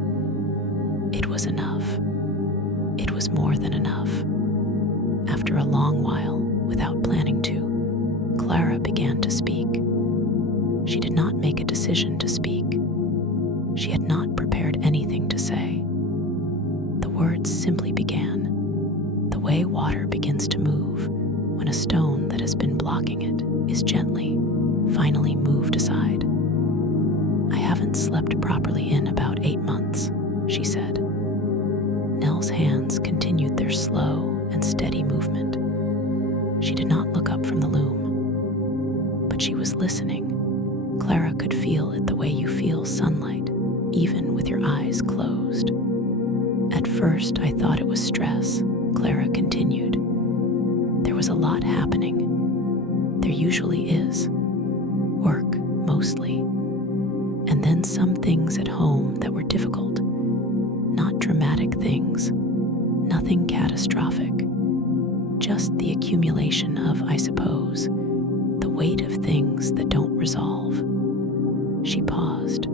It was enough. It was more than enough. After a long while, without planning to, Clara began to speak. She did not make a decision to speak. She had not prepared anything to say. The words simply began, the way water begins to move when a stone that has been blocking it is gently, finally moved aside. "I haven't slept properly in about 8 months," she said. Nell's hands continued their slow and steady movement. She did not look up from the loom, but she was listening. Clara could feel it the way you feel sunlight, even with your eyes closed. "At first, I thought it was stress," Clara continued. "There was a lot happening. There usually is. Work, mostly. And then some things at home that were difficult. Not dramatic things. Nothing catastrophic. Just the accumulation of, I suppose, the weight of things that don't resolve." She paused.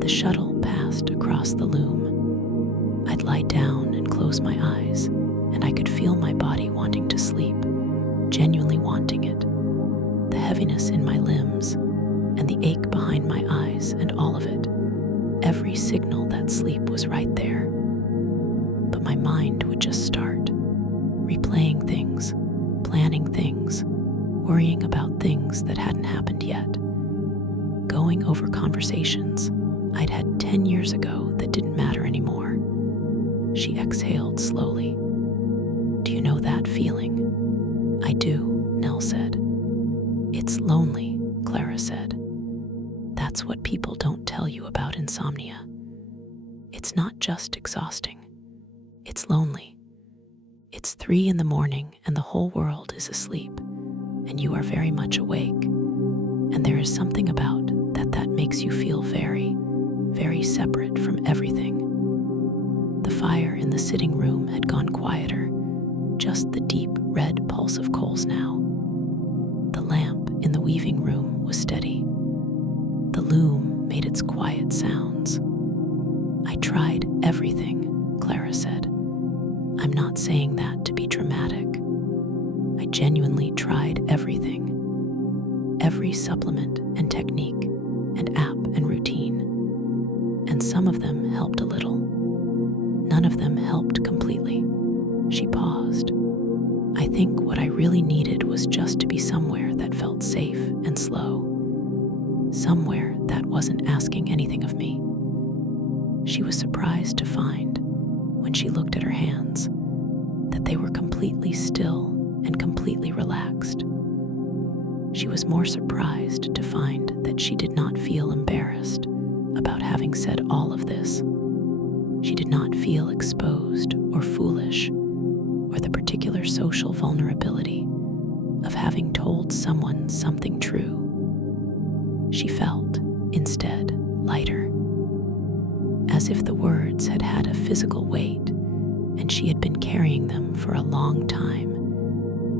The shuttle passed across the loom. I'd lie down and close my eyes, and I could feel my body wanting to sleep, genuinely wanting it. The heaviness in my limbs, and the ache behind my eyes and all of it. Every signal that sleep was right there. But my mind would just start, replaying things, planning things, worrying about things that hadn't happened yet, going over conversations I'd had 10 years ago that didn't matter anymore. She exhaled slowly. Do you know that feeling? I do, Nell said. It's lonely, Clara said. That's what people don't tell you about insomnia. It's not just exhausting. It's lonely. It's 3 a.m. and the whole world is asleep, and you are very much awake. And there is something about that makes you feel very, very separate from everything. The fire in the sitting room had gone quieter, just the deep red pulse of coals now. The lamp in the weaving room was steady. The loom made its quiet sounds. I tried everything, Clara said. I'm not saying that to be dramatic. I genuinely tried everything. Every supplement and technique and app and routine. And some of them helped a little. None of them helped completely. She paused. I think what I really needed was just to be somewhere that felt safe and slow. Somewhere that wasn't asking anything of me. She was surprised to find, when she looked at her hands, that they were completely still and completely relaxed. She was more surprised to find that she did not feel embarrassed about having said all of this. She did not feel exposed or foolish, or the particular social vulnerability of having told someone something true. She felt, instead, lighter, as if the words had had a physical weight and she had been carrying them for a long time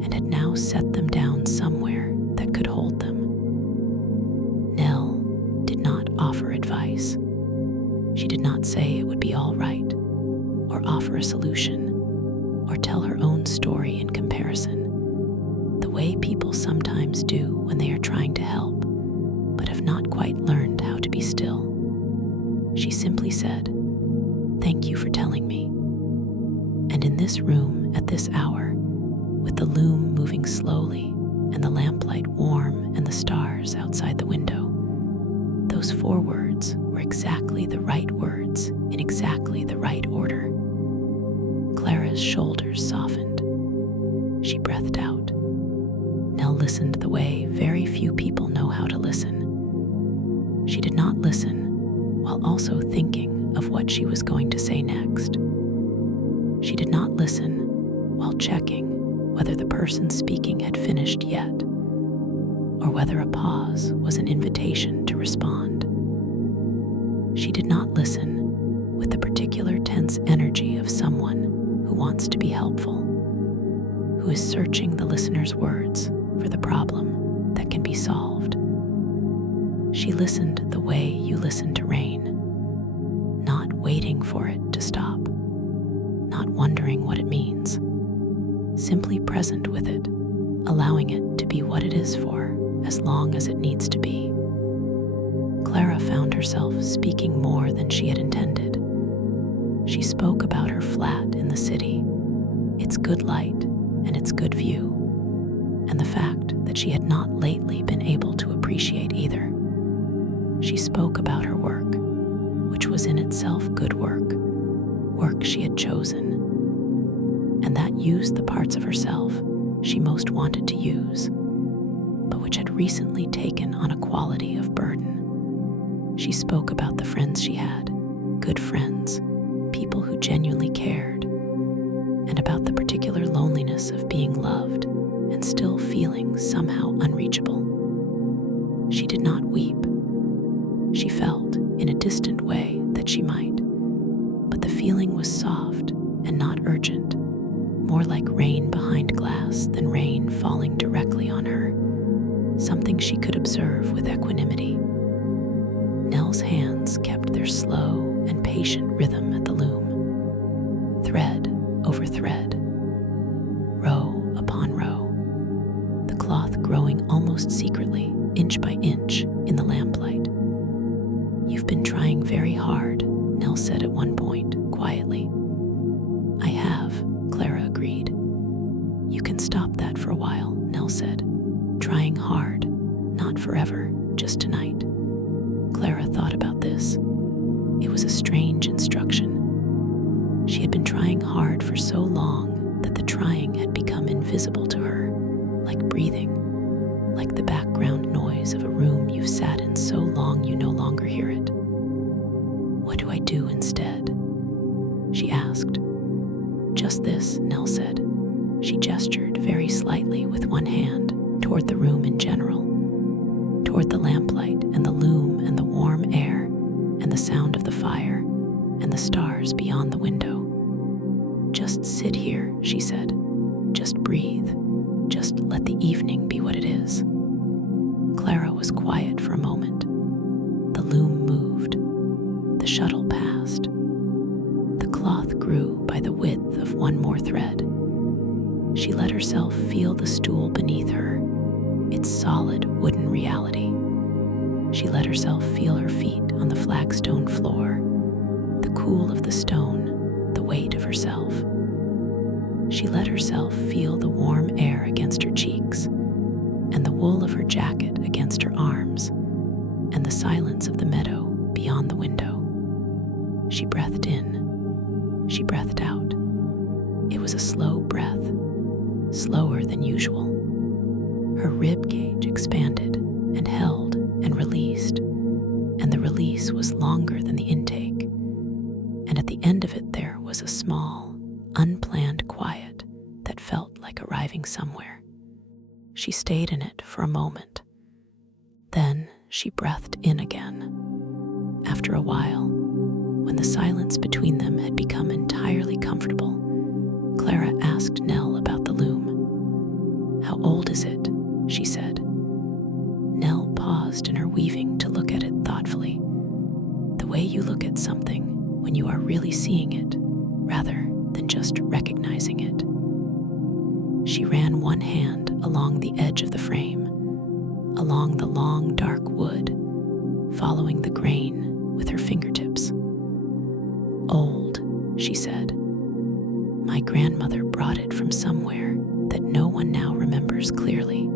and had now set them down somewhere that could hold them. Nell did not offer advice. She did not say it would be all right, or offer a solution, or tell her own story in comparison, the way people sometimes do when they are trying to help, but have not quite learned how to be still. She simply said, "Thank you for telling me." And in this room at this hour, with the loom moving slowly and the lamplight warm and the stars outside the window, those 4 words were exactly the right words in exactly the right order. Clara's shoulders softened. She breathed out. Nell listened the way very few people know how to listen. She did not listen while also thinking of what she was going to say next. She did not listen while checking whether the person speaking had finished yet, or whether a pause was an invitation to respond. She did not listen with the particular tense energy of someone who wants to be helpful, who is searching the listener's words for the problem that can be solved. She listened the way you listen to rain, not waiting for it to stop, not wondering what it means, simply present with it, allowing it to be what it is for as long as it needs to be. Clara found herself speaking more than she had intended. She spoke about her flat in the city, its good light and its good view, and the fact that she had not lately been able to appreciate either. She spoke about her work, which was in itself good work she had chosen, and that used the parts of herself she most wanted to use, but which had recently taken on a quality of burden. She spoke about the friends she had, good friends, people who genuinely cared, and about the particular loneliness of being loved and still feeling somehow unreachable. She did not weep. She felt, in a distant way, that she might, but the feeling was soft and not urgent, more like rain behind glass than rain falling directly on her, something she could observe with equanimity. Nell's hands kept their slow and patient rhythm at the loom, thread over thread, row upon row, the cloth growing almost secretly, inch by inch, in the forever, just tonight. Clara thought about this. It was a strange instruction. She had been trying hard for so long that the trying had become invisible to her, like breathing, like the background noise of a room you've sat in so long you no longer hear it. "What do I do instead?" she asked. "Just this," Nell said. She gestured very slightly with one hand toward the room in general, toward the lamplight and the loom and the warm air and the sound of the fire and the stars beyond the window. "Just sit here," she said. "Just breathe. Just let the evening be what it is." Clara was quiet for a moment. The loom moved. The shuttle passed. The cloth grew by the width of one more thread. She let herself feel the stool beneath her, its solid wooden reality. She let herself feel her feet on the flagstone floor, the cool of the stone, the weight of herself. She let herself feel the warm air against her cheeks, and the wool of her jacket against her arms, and the silence of the meadow beyond the window. She breathed in. She breathed out. It was a slow breath, slower than usual. Her rib cage expanded and held and released, and the release was longer than the intake. And at the end of it there was a small, unplanned quiet that felt like arriving somewhere. She stayed in it for a moment. Then she breathed in again. After a while, when the silence between them had become entirely comfortable, Clara asked Nell about the loom. "How old is it?" she said. Nell paused in her weaving to look at it thoughtfully, the way you look at something when you are really seeing it, rather than just recognizing it. She ran one hand along the edge of the frame, along the long dark wood, following the grain with her fingertips. "Old," she said. "My grandmother brought it from somewhere that no one now remembers clearly."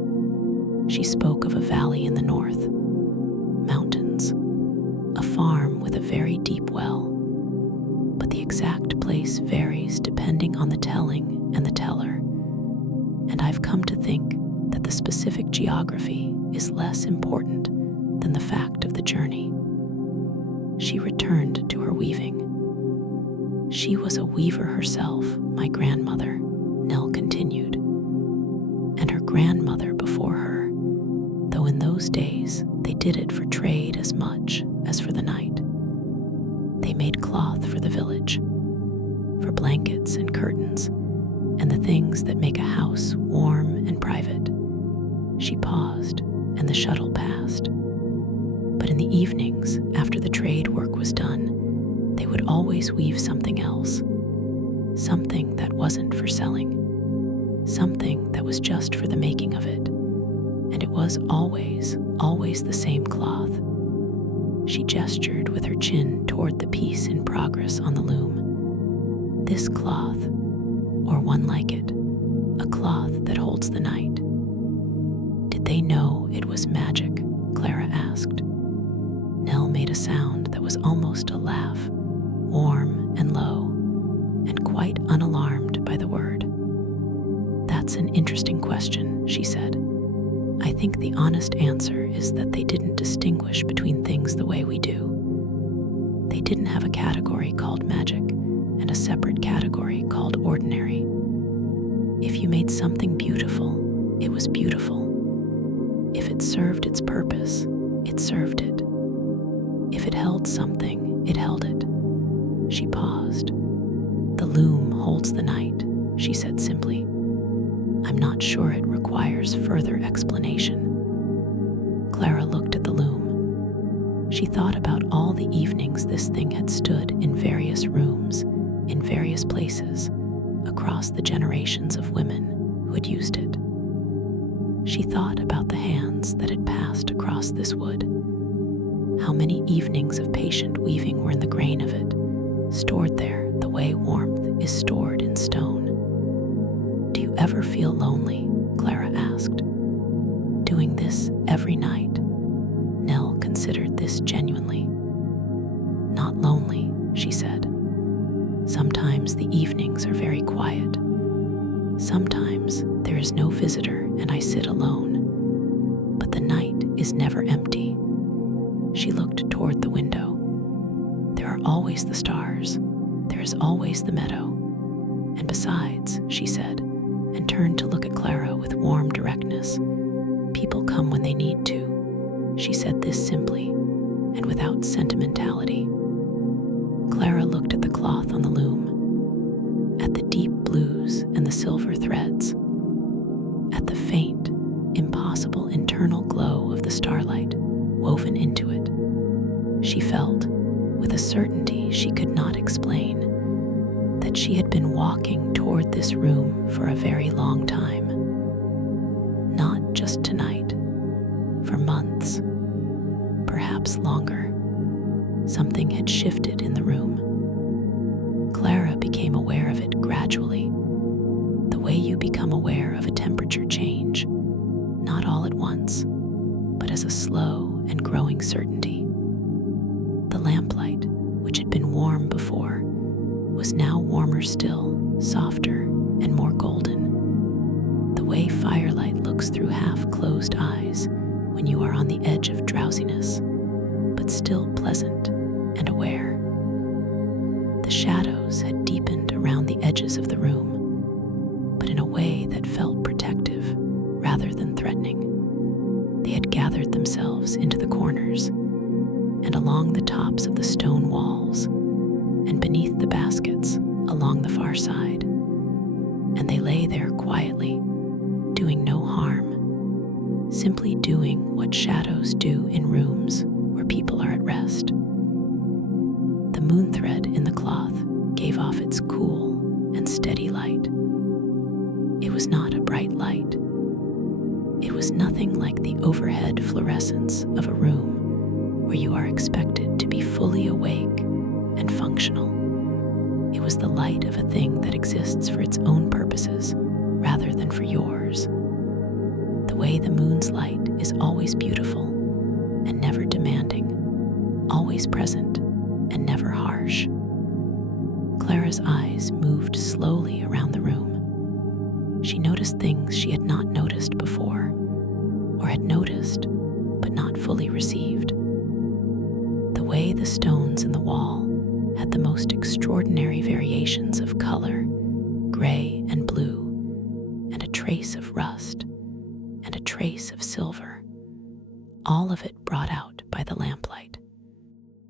She spoke of a valley in the north, mountains, a farm with a very deep well, but the exact place varies depending on the telling and the teller, and I've come to think that the specific geography is less important than the fact of the journey. She returned to her weaving. "She was a weaver herself, my grandmother," Nell continued, "and her grandmother before her, though in those days they did it for trade as much as for the night. They made cloth for the village, for blankets and curtains, and the things that make a house warm and private." She paused, and the shuttle passed. "But in the evenings, after the trade work was done, they would always weave something else, something that wasn't for selling, something that was just for the making of it, and it was always the same cloth." She gestured with her chin toward the piece in progress on the loom. "This cloth, or one like it, a cloth that holds the night." "Did they know it was magic?" Clara asked. Nell made a sound that was almost a laugh, warm and low, and quite unalarmed by the word. "That's an interesting question," she said. "I think the honest answer is that they didn't distinguish between things the way we do. They didn't have a category called magic and a separate category called ordinary. If you made something beautiful, it was beautiful. If it served its purpose, it served it. If it held something, it held it." She paused. "The loom holds the night," she said simply. "I'm not sure it requires further explanation." Clara looked at the loom. She thought about all the evenings this thing had stood in various rooms, in various places, across the generations of women who had used it. She thought about the hands that had passed across this wood. How many evenings of patient weaving were in the grain of it, stored there the way warmth is stored in stone. "Do you ever feel lonely?" Clara asked. "Doing this every night, this genuinely. Not lonely, she said. Sometimes the evenings are very quiet. Sometimes there is no visitor and I sit alone. But the night is never empty. She looked toward the window. There are always the stars. There is always the meadow. And besides, she said, and turned to look at Clara with warm directness, people come when they need to. She said this simply and without sentimentality. Clara looked at the cloth on the loom, at the deep blues and the silver threads, at the faint, impossible internal glow of the starlight woven into it. She felt, with a certainty she could not explain, that she had been walking toward this room for a very long time. Not just tonight, for months, perhaps longer. Something had shifted in the room. Clara became aware of it gradually, the way you become aware of a temperature change, not all at once, but as a slow and growing certainty. The lamplight, which had been warm before, was now warmer still, softer and more golden. The way firelight looks through half-closed eyes when you are on the edge of drowsiness, but still pleasant and aware. The shadows had deepened around the edges of the room, but in a way that felt protective rather than threatening. They had gathered themselves into the corners and along the tops of the stone walls and beneath the baskets along the far side, and they lay there quietly, doing no harm, simply doing what shadows do in rooms where people are at rest. The moonthread in the cloth gave off its cool and steady light. It was not a bright light. It was nothing like the overhead fluorescence of a room where you are expected to be fully awake and functional. It was the light of a thing that exists for its own purposes rather than for yours. The way the moon's light is always beautiful and never demanding, always present and never harsh. Clara's eyes moved slowly around the room. She noticed things she had not noticed before, or had noticed but not fully received. The way the stones in the wall had the most extraordinary variations of color, gray and blue, and a trace of rust, and a trace of silver, all of it brought out by the lamplight.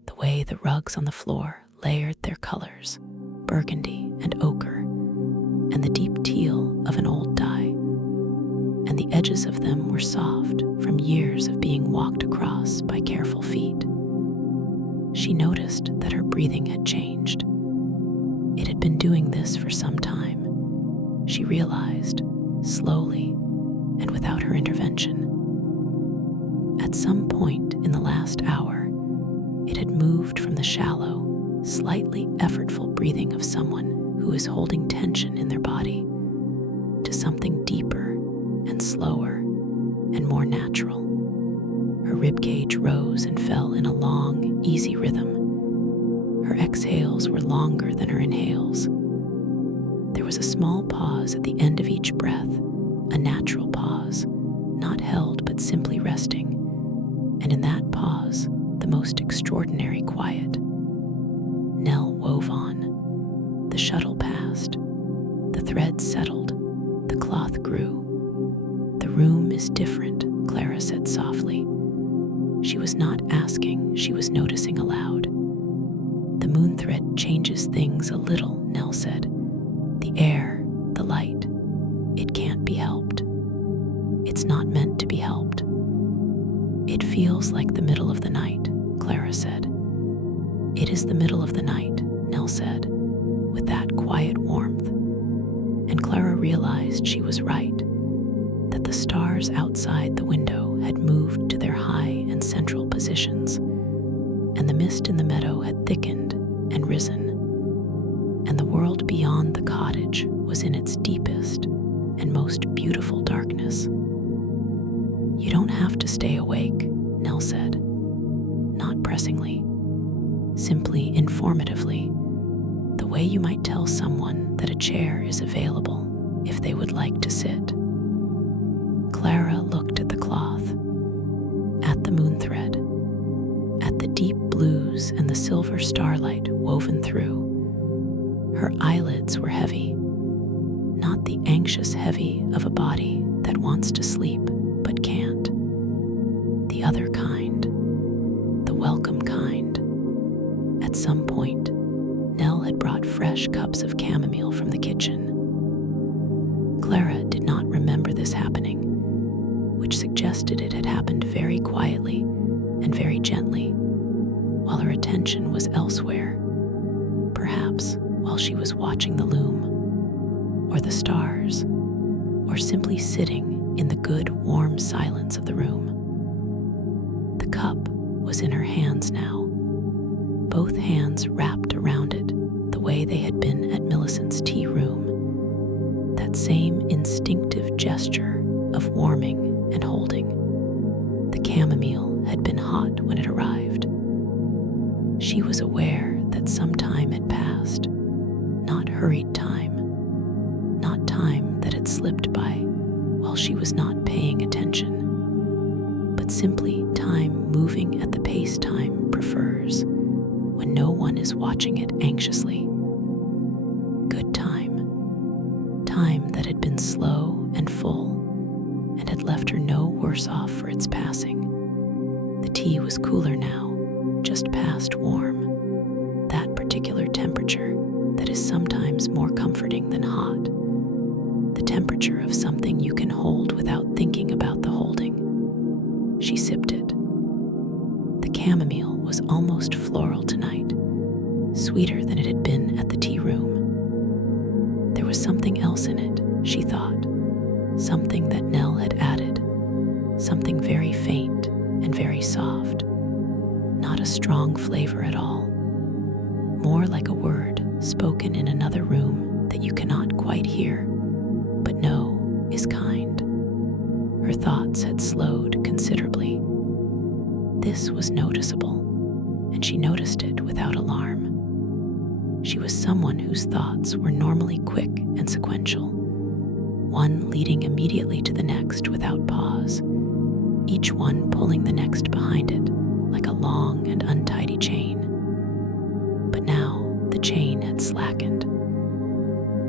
The way the rugs on the floor layered their colors, burgundy and ochre, and the deep teal of an old dye, and the edges of them were soft from years of being walked across by careful feet. She noticed that her breathing had changed. It had been doing this for some time. She realized, slowly and without her intervention. At some point in the last hour, it had moved from the shallow, slightly effortful breathing of someone who is holding tension in their body to something deeper and slower and more natural. Her ribcage rose and fell in a long, easy rhythm. Her exhales were longer than her inhales. There was a small pause at the end of each breath, a natural pause, not held but simply resting, and in that pause, the most extraordinary quiet. Nell wove on. The shuttle passed. The thread settled. The cloth grew. The room is different, Clara said softly. She was not asking, she was noticing aloud. The moonthread changes things a little, Nell said. The air, the light, it can't be helped. It's not meant to be helped. It feels like the middle of the night, Clara said. It is the middle of the night, Nell said, with that quiet warmth. And Clara realized she was right, that the stars outside the window had moved to their high and central positions, and the mist in the meadow had thickened and risen, and the world beyond the cottage was in its deepest and most beautiful darkness. You don't have to stay awake, Nell said. not pressingly, simply informatively, the way you might tell someone that a chair is available if they would like to sit. Clara looked at the cloth, at the moonthread, at the deep blues and the silver starlight woven through. Her eyelids were heavy, not the anxious heavy of a body that wants to sleep but can't. The other kind, the welcome kind. At some point, Nell had brought fresh cups of chamomile from the kitchen. Clara did not remember this happening, which suggested it had happened very quietly and very gently, while her attention was elsewhere, perhaps while she was watching the loom, or the stars, or simply sitting in the good, warm silence of the room. The cup was in her hands now, both hands wrapped around it the way they had been at Millicent's tea room, that same instinctive gesture of warming and holding. The chamomile had been hot when it arrived. She was aware that some time had passed, not hurried time, not time that had slipped by while she was not paying attention, but simply time moving at the pace time prefers when no one is watching it anxiously. Good time, time that had been slow and full and had left her no worse off for its passing. The tea was cooler now, just past warm, that particular temperature that is sometimes more comforting than hot, the temperature of something you can hold without thinking about the holding. She sipped it. The chamomile was almost floral tonight, sweeter than it had been at the tea room. There was something else in it, she thought, something that Nell had added, something very faint and very soft, not a strong flavor at all, more like a word spoken in another room that you cannot quite hear, but know is kind. Her thoughts had slowed considerably. This was noticeable, and she noticed it without alarm. She was someone whose thoughts were normally quick and sequential, one leading immediately to the next without pause, each one pulling the next behind it like a long and untidy chain. But now the chain had slackened.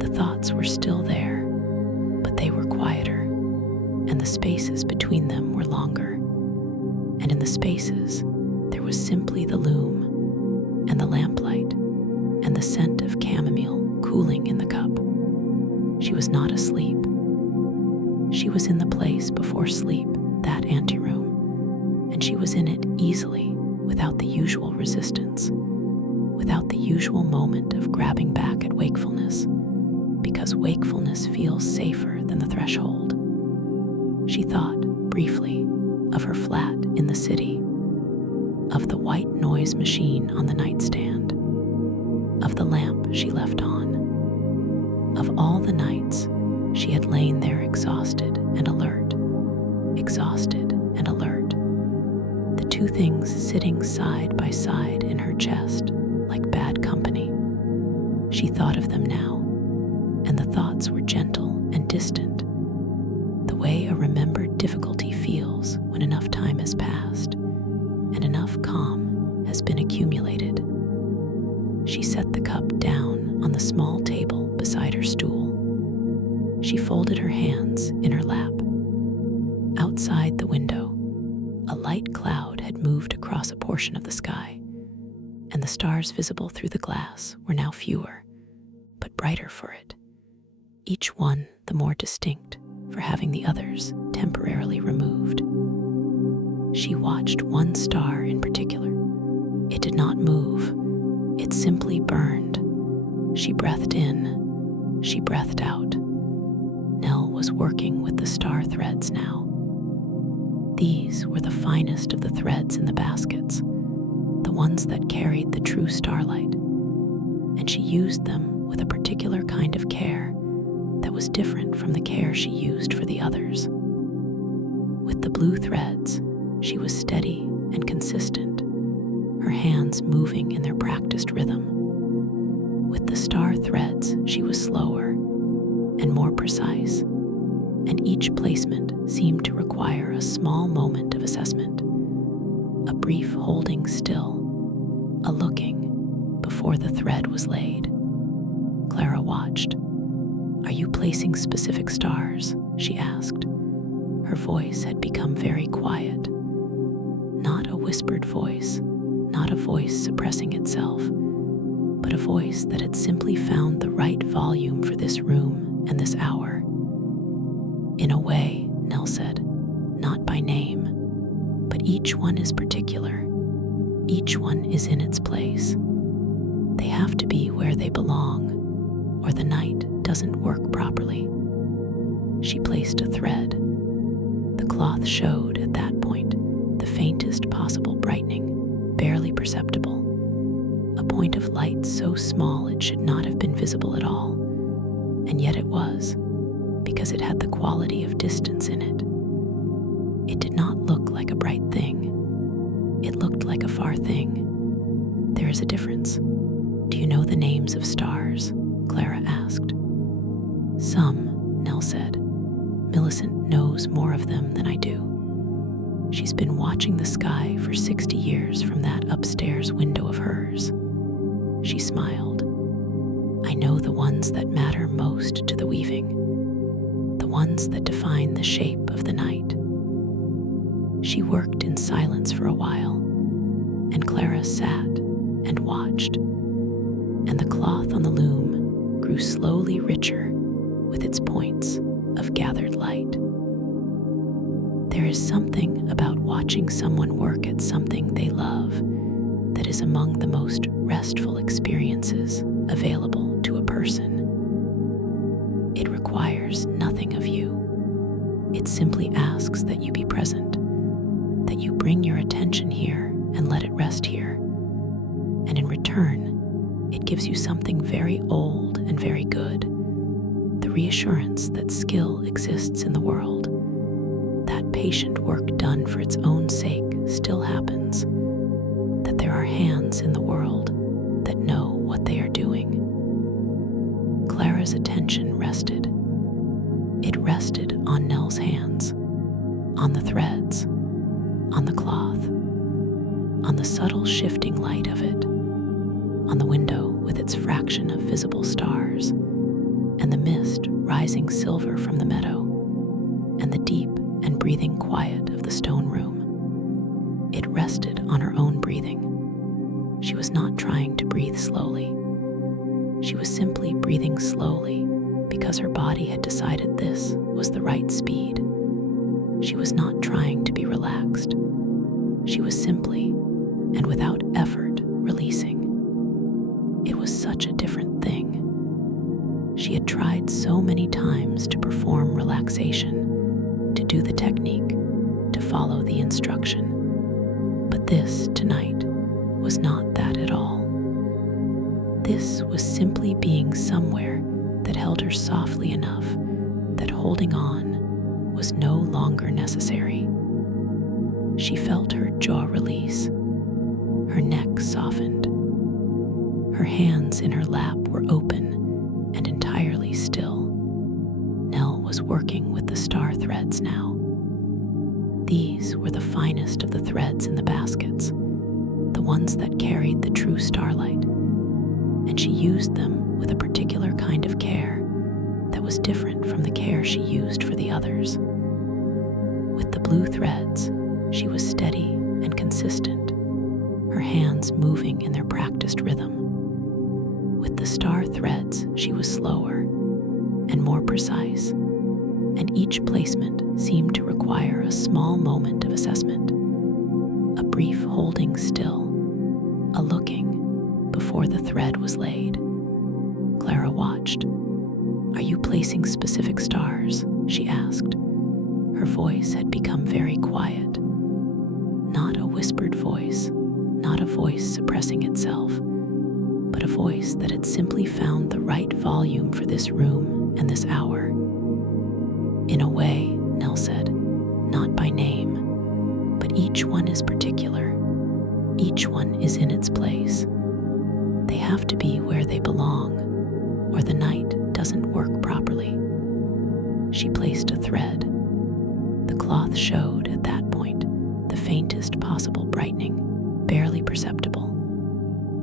The thoughts were still there, but they were quieter, and the spaces between them were longer. And in the spaces, there was simply the loom, and the lamplight, and the scent of chamomile cooling in the cup. She was not asleep. She was in the place before sleep, that anteroom, and she was in it easily, without the usual resistance, without the usual moment of grabbing back at wakefulness, because wakefulness feels safer than the threshold. She thought, briefly, of her flat in the city, of the white noise machine on the nightstand, of the lamp she left on, of all the nights she had lain there exhausted and alert, the two things sitting side by side in her chest like bad company. She thought of them now, and the thoughts were gentle and distant, the way a remembered difficulty feels when enough time has passed and enough calm has been accumulated. She set the cup down on the small table beside her stool. She folded her hands in her lap. Outside the window, a light cloud had moved across a portion of the sky, and the stars visible through the glass were now fewer, but brighter for it, each one the more distinct for having the others temporarily removed. She watched one star in particular. It did not move. It simply burned. She breathed in. She breathed out. Nell was working with the star threads now. These were the finest of the threads in the baskets, the ones that carried the true starlight, and she used them with a particular kind of care that was different from the care she used for the others. With the blue threads, she was steady and consistent, her hands moving in their practiced rhythm. With the star threads, she was slower and more precise, and each placement seemed to require a small moment of assessment, a brief holding still, a looking before the thread was laid. Clara watched. "Are you placing specific stars?" she asked. Her voice had become very quiet. Not a whispered voice, not a voice suppressing itself, but a voice that had simply found the right volume for this room and this hour. "In a way," Nell said, "not by name, but each one is particular. Each one is in its place. They have to be where they belong, or the night doesn't work properly." She placed a thread. The cloth showed at that point the faintest possible brightening, barely perceptible. A point of light so small it should not have been visible at all, and yet it was, because it had the quality of distance in it. It did not look like a bright thing. It looked like a far thing. "There is a difference. Do you know the names of stars?" Clara asked. "Some," Nell said. "Millicent knows more of them than I do. She's been watching the sky for 60 years from that upstairs window of hers." She smiled. "I know the ones that matter most to the weaving, the ones that define the shape of the night." She worked in silence for a while, and Clara sat and watched, and the cloth on the loom grew slowly richer with its points of gathered light. There is something about watching someone work at something they love that is among the most restful experiences available to a person. It requires nothing of you. It simply asks that you be present, that you bring your attention here and let it rest here. And in return, it gives you something very old and very good, the reassurance that skill exists in the world, that patient work done for its own sake still happens, that there are hands in the world that know what they are doing. Clara's attention rested. It rested on Nell's hands, on the threads, on the cloth, on the subtle shifting light of it, on the window with its fraction of visible stars, and the mist rising silver from the meadow, and the deep and breathing quiet of the stone room. It rested on her own breathing. She was not trying to breathe slowly. She was simply breathing slowly because her body had decided this was the right speed. She was not trying to be relaxed. She was simply, and without effort, releasing. It was such a different thing. She had tried so many times to perform relaxation, to do the technique, to follow the instruction. But this, tonight, was not that at all. This was simply being somewhere that held her softly enough that holding on was no longer necessary. She felt her jaw release. Her neck softened. Her hands in her lap were open and entirely still. Nell was working with the star threads now. These were the finest of the threads in the baskets, the ones that carried the true starlight, and she used them with a particular kind of care that was different from the care she used for the others. With the blue threads, she was steady and consistent, her hands moving in their practiced rhythm. With the star threads, she was slower and more precise, and each placement seemed to require a small moment of assessment, a brief holding still, a looking before the thread was laid. Clara watched. "Are you placing specific stars?" she asked. Her voice had become very quiet. Not a whispered voice, not a voice suppressing itself, but a voice that had simply found the right volume for this room and this hour. "In a way," Nell said, "not by name, but each one is particular. Each one is in its place. They have to be where they belong, or the night doesn't work properly. She placed a thread. The cloth showed at that point the faintest possible brightening, barely perceptible.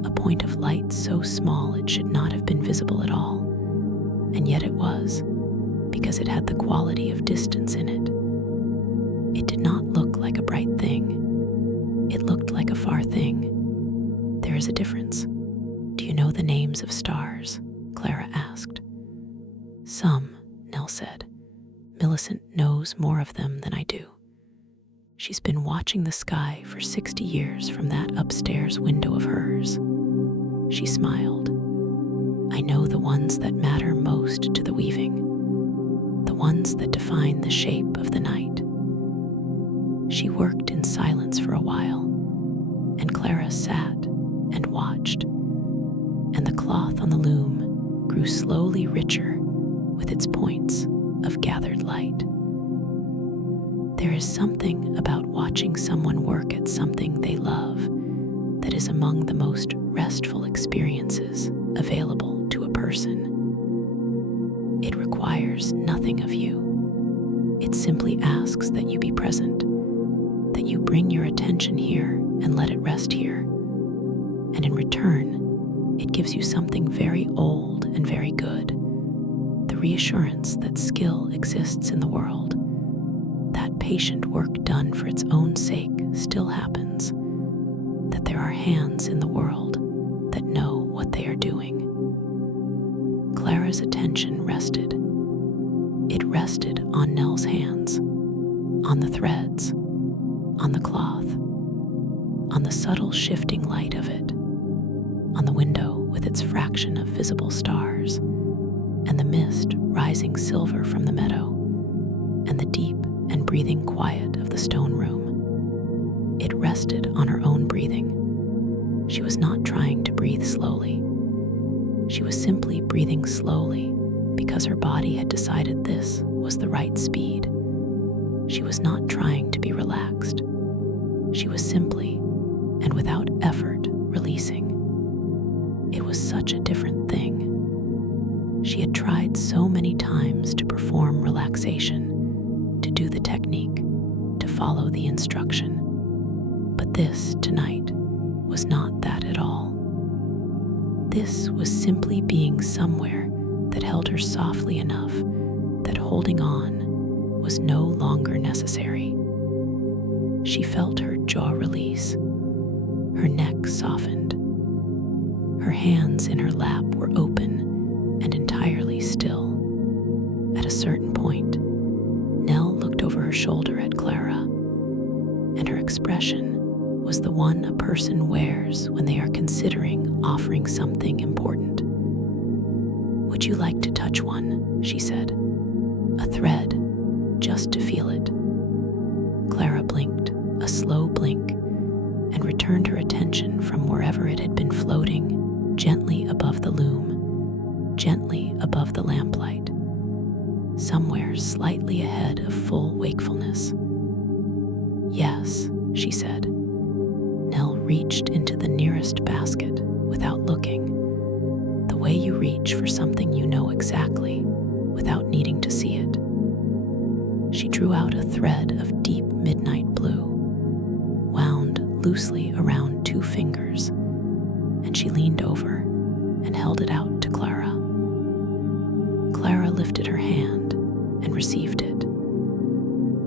A point of light so small it should not have been visible at all, and yet it was, because it had the quality of distance in it. It did not look like a bright thing. It looked like a far thing. There is a difference. Do you know the names of stars? Clara asked. Some, Nell said. Millicent knows more of them than I do. She's been watching the sky for 60 years from that upstairs window of hers. She smiled. I know the ones that matter most to the weaving, the ones that define the shape of the night. She worked in silence for a while, and Clara sat and watched, and the cloth on the loom grew slowly richer with its points of gathered light. There is something about watching someone work at something they love that is among the most restful experiences available to a person. It requires nothing of you. It simply asks that you be present, that you bring your attention here and let it rest here. And in return, it gives you something very old and very good, the reassurance that skill exists in the world, that patient work done for its own sake still happens, that there are hands in the world that know what they are doing. Clara's attention rested. It rested on Nell's hands, on the threads, on the cloth, on the subtle shifting light of it, on the window with its fraction of visible stars, and the mist rising silver from the meadow, and the deep and breathing quiet of the stone room. It rested on her own breathing. She was not trying to breathe slowly. She was simply breathing slowly because her body had decided this was the right speed. She was not trying to be relaxed. She was simply, and without effort, releasing. It was such a different thing. She had tried so many times to perform relaxation, to do the technique, to follow the instruction. But this, tonight, was not that at all. This was simply being somewhere that held her softly enough that holding on was no longer necessary. She felt her jaw release. Her neck softened. Her hands in her lap were open and entirely still. At a certain point, Nell looked over her shoulder at Clara, and her expression was the one a person wears when they are considering offering something important. Would you like to touch one? She said. A thread, just to feel it. Clara blinked, a slow blink, and returned her attention from wherever it had been floating, gently above the loom, gently above the lamplight, somewhere slightly ahead of full wakefulness. Yes, she said. Nell reached into the nearest basket without looking, the way you reach for something you know exactly without needing to see it. She drew out a thread of deep midnight blue, wound loosely around 2 fingers, and she leaned over and held it out to Clara. Clara lifted her hand and received it.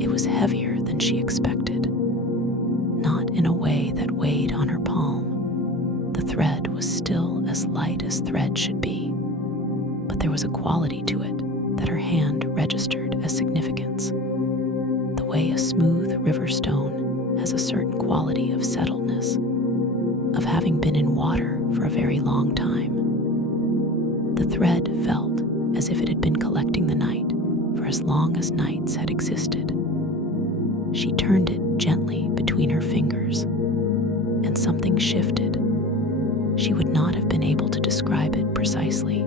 It was heavier than she expected, not in a way that weighed on her palm. The thread was still as light as thread should be, but there was a quality to it that her hand registered as significance, the way a smooth river stone has a certain quality of settledness, of having been in water for a very long time. The thread felt as if it had been collecting the night for as long as nights had existed. She turned it gently between her fingers, and something shifted. She would not have been able to describe it precisely.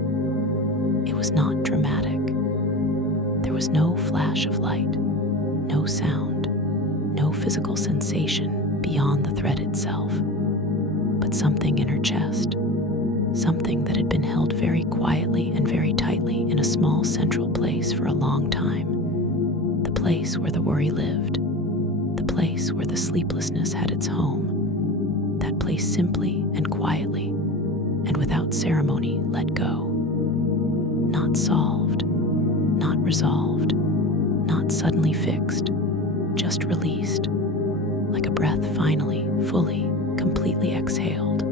It was not dramatic. There was no flash of light, no sound, no physical sensation beyond the thread itself. at something in her chest, something that had been held very quietly and very tightly in a small central place for a long time, the place where the worry lived, the place where the sleeplessness had its home, that place simply and quietly and without ceremony let go. Not solved, not resolved, not suddenly fixed, just released, like a breath finally, fully, completely exhaled.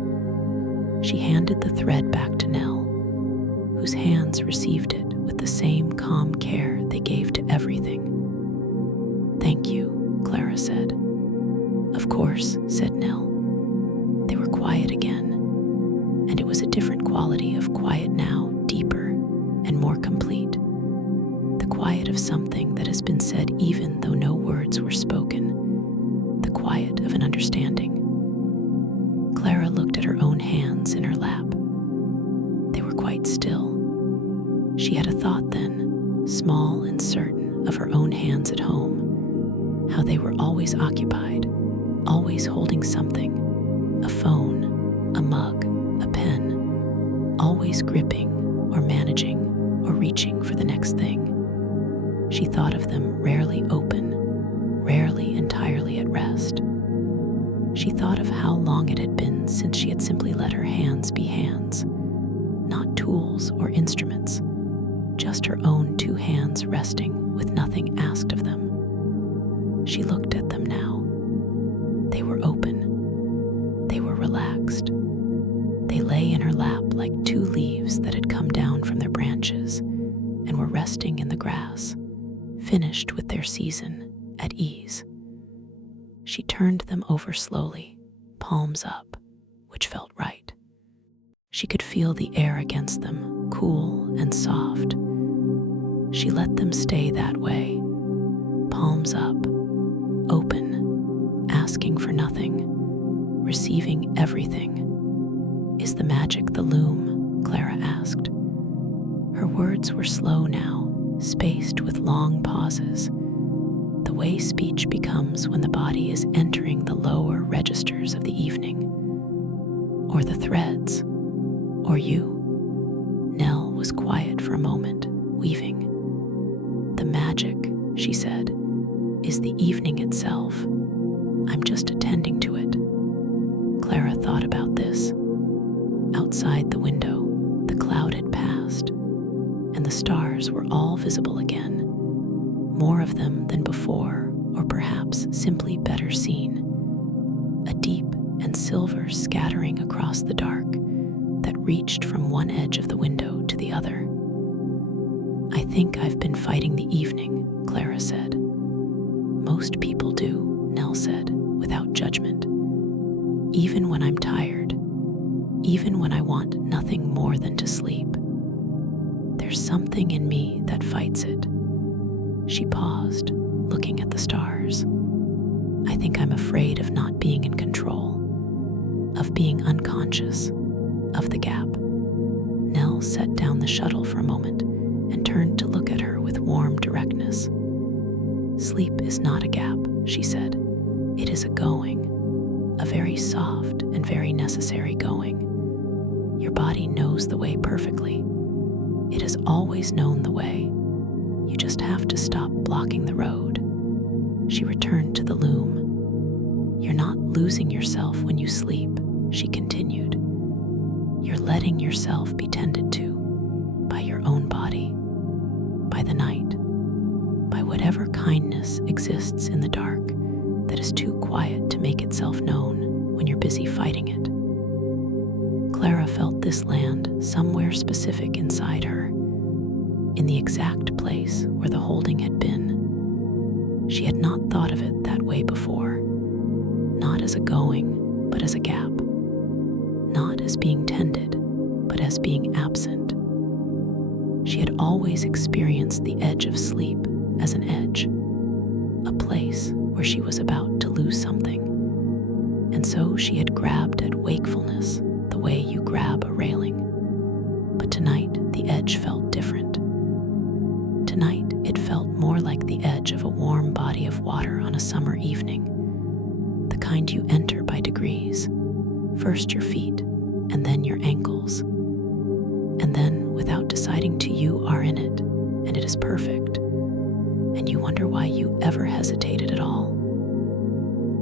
She handed the thread back to Nell, whose hands received it with the same calm care they gave to everything. "Thank you," Clara said. "Of course," said Nell. They were quiet again, and it was a different quality of quiet now, deeper and more complete. The quiet of something that has been said even though no words were spoken, the quiet of an understanding. Clara looked at her own hands in her lap. They were quite still. She had a thought then, small and certain, of her own hands at home, how they were always occupied, always holding something, a phone, a mug, a pen, always gripping or managing or reaching for the next thing. She thought of them rarely open, rarely entirely at rest. She thought of how long it had been since she had simply let her hands be hands, not tools or instruments, just her own two hands resting with nothing asked of them. She looked at them now. They were open. They were relaxed. They lay in her lap like two leaves that had come down from their branches and were resting in the grass, finished with their season, at ease. She turned them over slowly, palms up, which felt right. She could feel the air against them, cool and soft. She let them stay that way, palms up, open, asking for nothing, receiving everything. "Is the magic the loom?" Clara asked. Her words were slow now, spaced with long pauses, the way speech becomes when the body is entering the lower registers of the evening. "Or the threads? Or you?" Nell was quiet for a moment, weaving. "The magic," she said, "is the evening itself. I'm just attending to it." Clara thought about this. Outside the window, the cloud had passed, and the stars were all visible again, more of them than before, or perhaps simply better seen. A deep and silver scattering across the dark that reached from one edge of the window to the other. "I think I've been fighting the evening," Clara said. "Most people do," Nell said, without judgment. "Even when I'm tired, even when I want nothing more than to sleep. There's something in me that fights it." She paused, looking at the stars. "I think I'm afraid of not being in control, of being unconscious, of the gap." Nell set down the shuttle for a moment and turned to look at her with warm directness. "Sleep is not a gap," she said. "It is a going, a very soft and very necessary going. Your body knows the way perfectly. It has always known the way. You just have to stop blocking the road." She returned to the loom. "You're not losing yourself when you sleep," she continued. "You're letting yourself be tended to by your own body, by the night, by whatever kindness exists in the dark that is too quiet to make itself known when you're busy fighting it." Clara felt this land somewhere specific inside her, in the exact place where the holding had been. She had not thought of it that way before, not as a going, but as a gap, not as being tended, but as being absent. She had always experienced the edge of sleep as an edge, a place where she was about to lose something, and so she had grabbed at wakefulness the way you grab a railing. But tonight, the edge felt different. Tonight, it felt more like the edge of a warm body of water on a summer evening, the kind you enter by degrees, first your feet, and then your ankles. And then, without deciding to, you are in it, and it is perfect. And you wonder why you ever hesitated at all.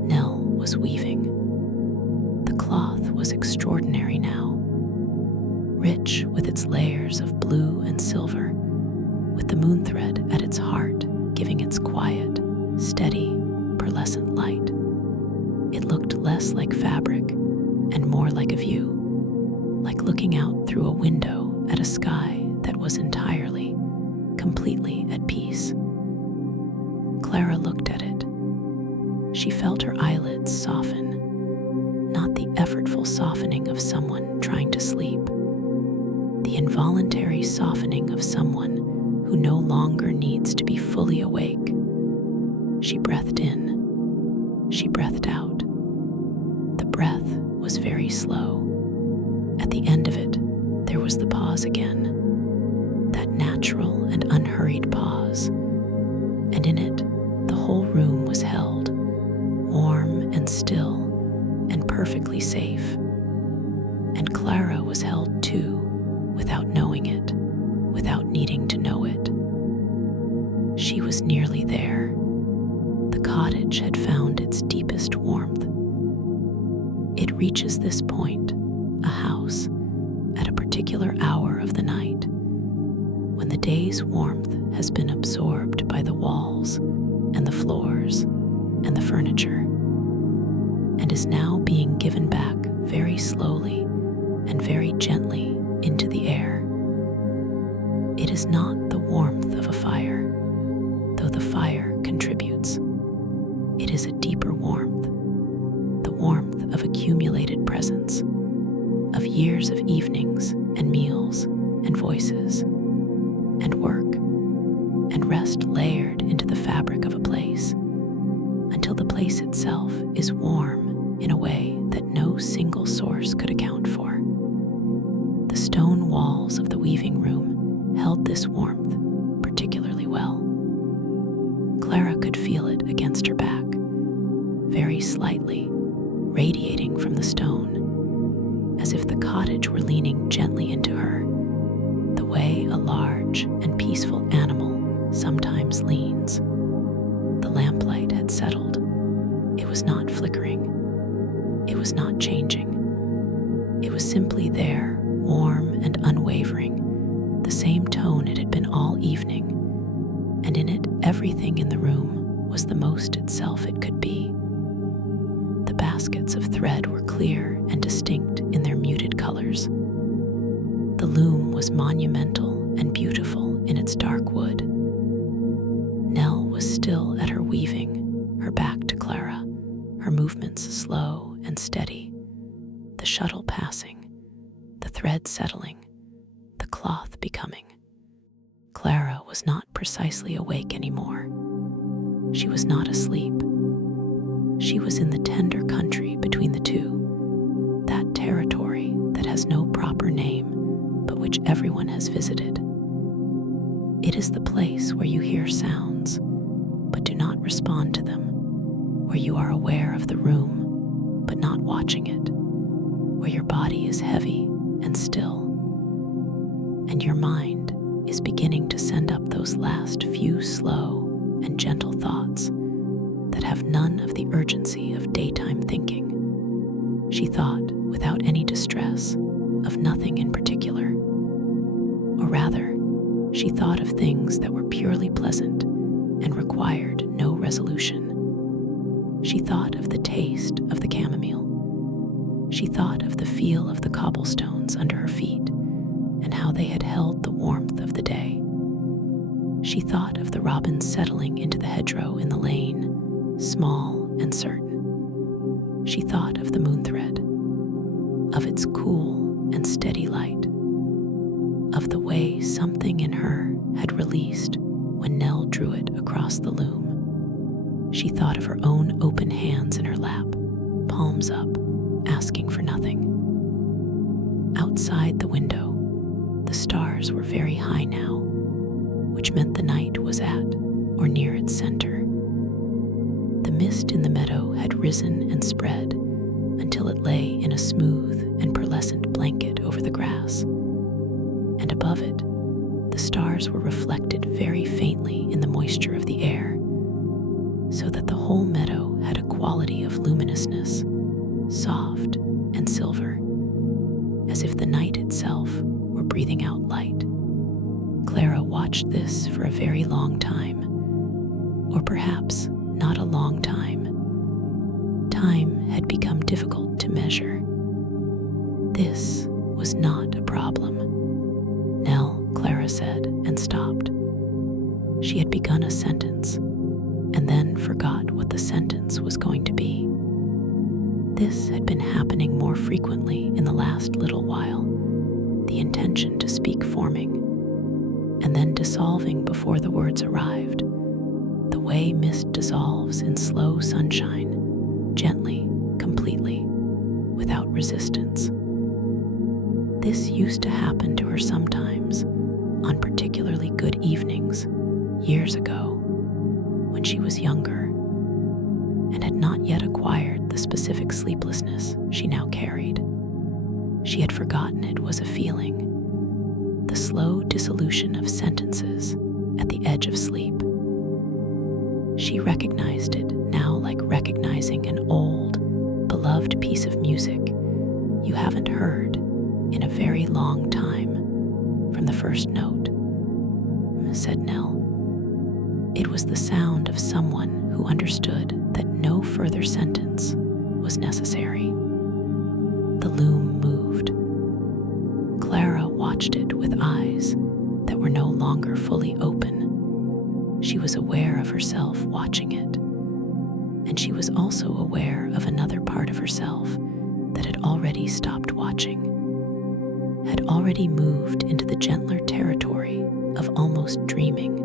Nell was weaving. The cloth was extraordinary now, rich with its layers of blue and silver, with the moonthread at its heart giving its quiet, steady, pearlescent light. It looked less like fabric and more like a view, like looking out through a window at a sky that was entirely, completely at peace. Clara looked at it. She felt her eyelids soften, not the effortful softening of someone trying to sleep, the involuntary softening of someone who no longer needs to be fully awake. She breathed in. She breathed out. The breath was very slow. At the end of it, there was the pause again, that natural and unhurried pause. And in it, the whole room was held, warm and still and perfectly safe. And Clara was held too, without knowing it, without needing to know it. She was nearly there. The cottage had found its deepest warmth. It reaches this point, a house, at a particular hour of the night, when the day's warmth has been absorbed by the walls and the floors and the furniture, and is now being given back very slowly and very gently into the air. It is not the warmth of a fire, though the fire contributes. It is a deeper warmth, the warmth of accumulated presence, of years of evenings and meals and voices and work and rest layered into the fabric of a place, until the place itself is warm in a way that no single source could account for. The stone walls of the weaving room held this warmth particularly well. Clara could feel it against her back, very slightly, radiating from the stone, as if the cottage were leaning gently into her, the way a large and peaceful animal sometimes leans. The lamplight had settled. It was not flickering. It was not changing. It was simply there, warm and unwavering, the same tone it had been all evening, and in it everything in the room was the most itself it could be. The baskets of thread were clear and distinct in their muted colors. The loom was monumental and beautiful in its dark wood. Nell was still at her weaving, her back to Clara, her movements slow and steady, the shuttle passing, the thread settling, the cloth becoming. Clara was not precisely awake anymore. She was not asleep. She was in the tender country between the two, that territory that has no proper name, but which everyone has visited. It is the place where you hear sounds, but do not respond to them, where you are aware of the room, but not watching it, where your body is heavy and still, and your mind is beginning to send up those last few slow and gentle thoughts that have none of the urgency of daytime thinking. She thought, without any distress, of nothing in particular. Or rather, she thought of things that were purely pleasant and required no resolution. She thought of the taste of the chamomile. She thought of the feel of the cobblestones under her feet and how they had held the warmth of the day. She thought of the robins settling into the hedgerow in the lane, small and certain. She thought of the moonthread, of its cool and steady light, of the way something in her had released when Nell drew it across the loom. She thought of her own open hands in her lap, palms up, asking for nothing. Outside the window, the stars were very high now, which meant the night was at or near its center. The mist in the meadow had risen and spread until until it lay in a smooth and pearlescent blanket over the grass. And above it, the stars were reflected very faintly in the moisture of the air, so that the whole meadow had a quality of luminousness, soft and silver, as if the night itself were breathing out light. Clara watched this for a very long time, or perhaps not a long time. Time had become difficult to measure. This was not a problem. Nell, Clara said, and stopped. She had begun a sentence, and then forgot what the sentence was going to be. This had been happening more frequently in the last little while, the intention to speak forming, and then dissolving before the words arrived, the way mist dissolves in slow sunshine, gently, completely, without resistance. This used to happen to her sometimes, on particularly good evenings, years ago, when she was younger, and had not yet acquired the specific sleeplessness she now carried. She had forgotten it was a feeling, the slow dissolution of sentences at the edge of sleep. She recognized it now like recognizing an old, beloved piece of music you haven't heard in a very long time from the first note, said Nell. It was the sound of someone who understood that no further sentence was necessary. The loom moved. Clara watched it with eyes that were no longer fully open. She was aware of herself watching it, and she was also aware of another part of herself that had already stopped watching, had already moved into the gentler territory of almost dreaming,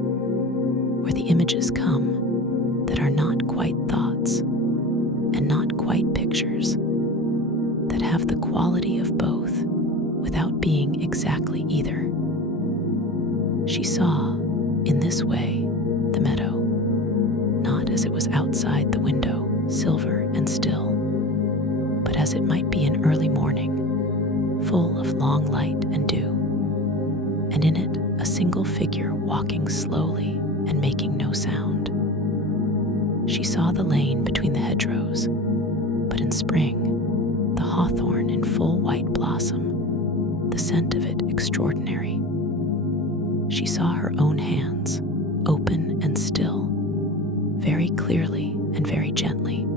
where the images come that are not quite thoughts and not quite pictures, that have the quality of both without being exactly either. She saw, in this way, the meadow, not as it was outside the window, silver and still, but as it might be in early morning, full of long light and dew, and in it a single figure walking slowly and making no sound. She saw the lane between the hedgerows, but in spring, the hawthorn in full white blossom, the scent of it extraordinary. She saw her own hands, open and still, very clearly and very gently,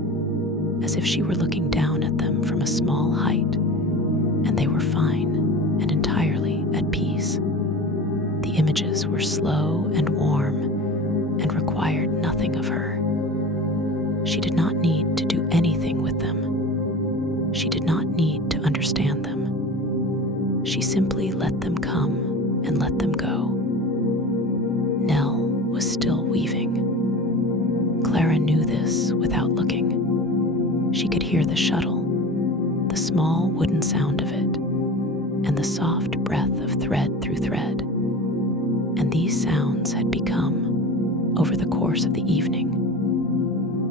as if she were looking down at them from a small height, and they were fine and entirely at peace. The images were slow and warm and required nothing of her. She did not need to do anything with them. She did not need to understand them. She simply let them come and let them go. Nell was still weaving. Clara knew this without looking. She could hear the shuttle, the small wooden sound of it, and the soft breath of thread through thread. And these sounds had become, over the course of the evening,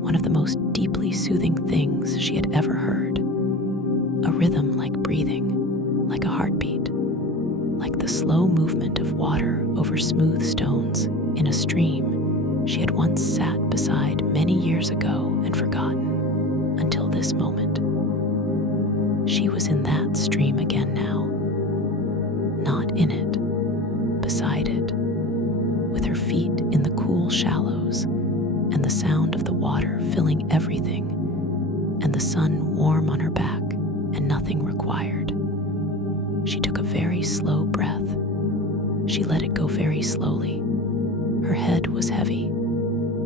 one of the most deeply soothing things she had ever heard. A rhythm like breathing, like a heartbeat, like the slow movement of water over smooth stones in a stream she had once sat beside many years ago and forgotten until this moment. She was in that stream again now, not in it, beside it, with her feet in the cool shallows and the sound of the water filling everything, and the sun warm on her back and nothing required. She took a very slow breath. She let it go very slowly. Her head was heavy,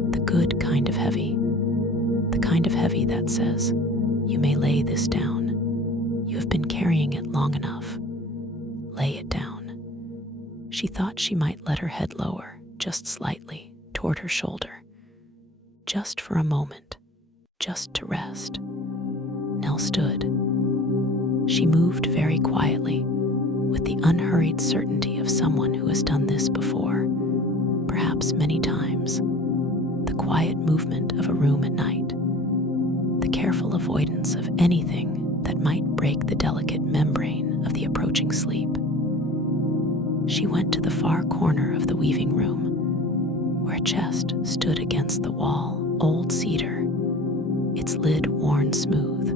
the good kind of heavy, the kind of heavy that says, "You may lay this down. You have been carrying it long enough. Lay it down." She thought she might let her head lower, just slightly, toward her shoulder, just for a moment, just to rest. Nell stood. She moved very quietly, with the unhurried certainty of someone who has done this before, perhaps many times. The quiet movement of a room at night, the careful avoidance of anything corner of the weaving room, where a chest stood against the wall, old cedar, its lid worn smooth,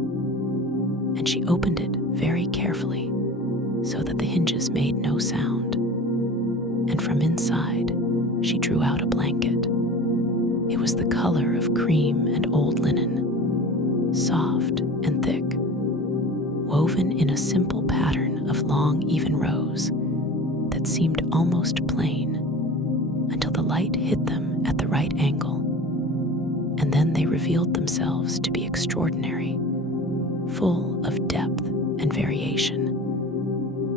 and she opened it very carefully so that the hinges made no sound. And from inside, she drew out a blanket. It was the color of cream and old linen, soft and thick, woven in a simple pattern of long, even rows that seemed almost plain until the light hit them at the right angle, and then they revealed themselves to be extraordinary, full of depth and variation,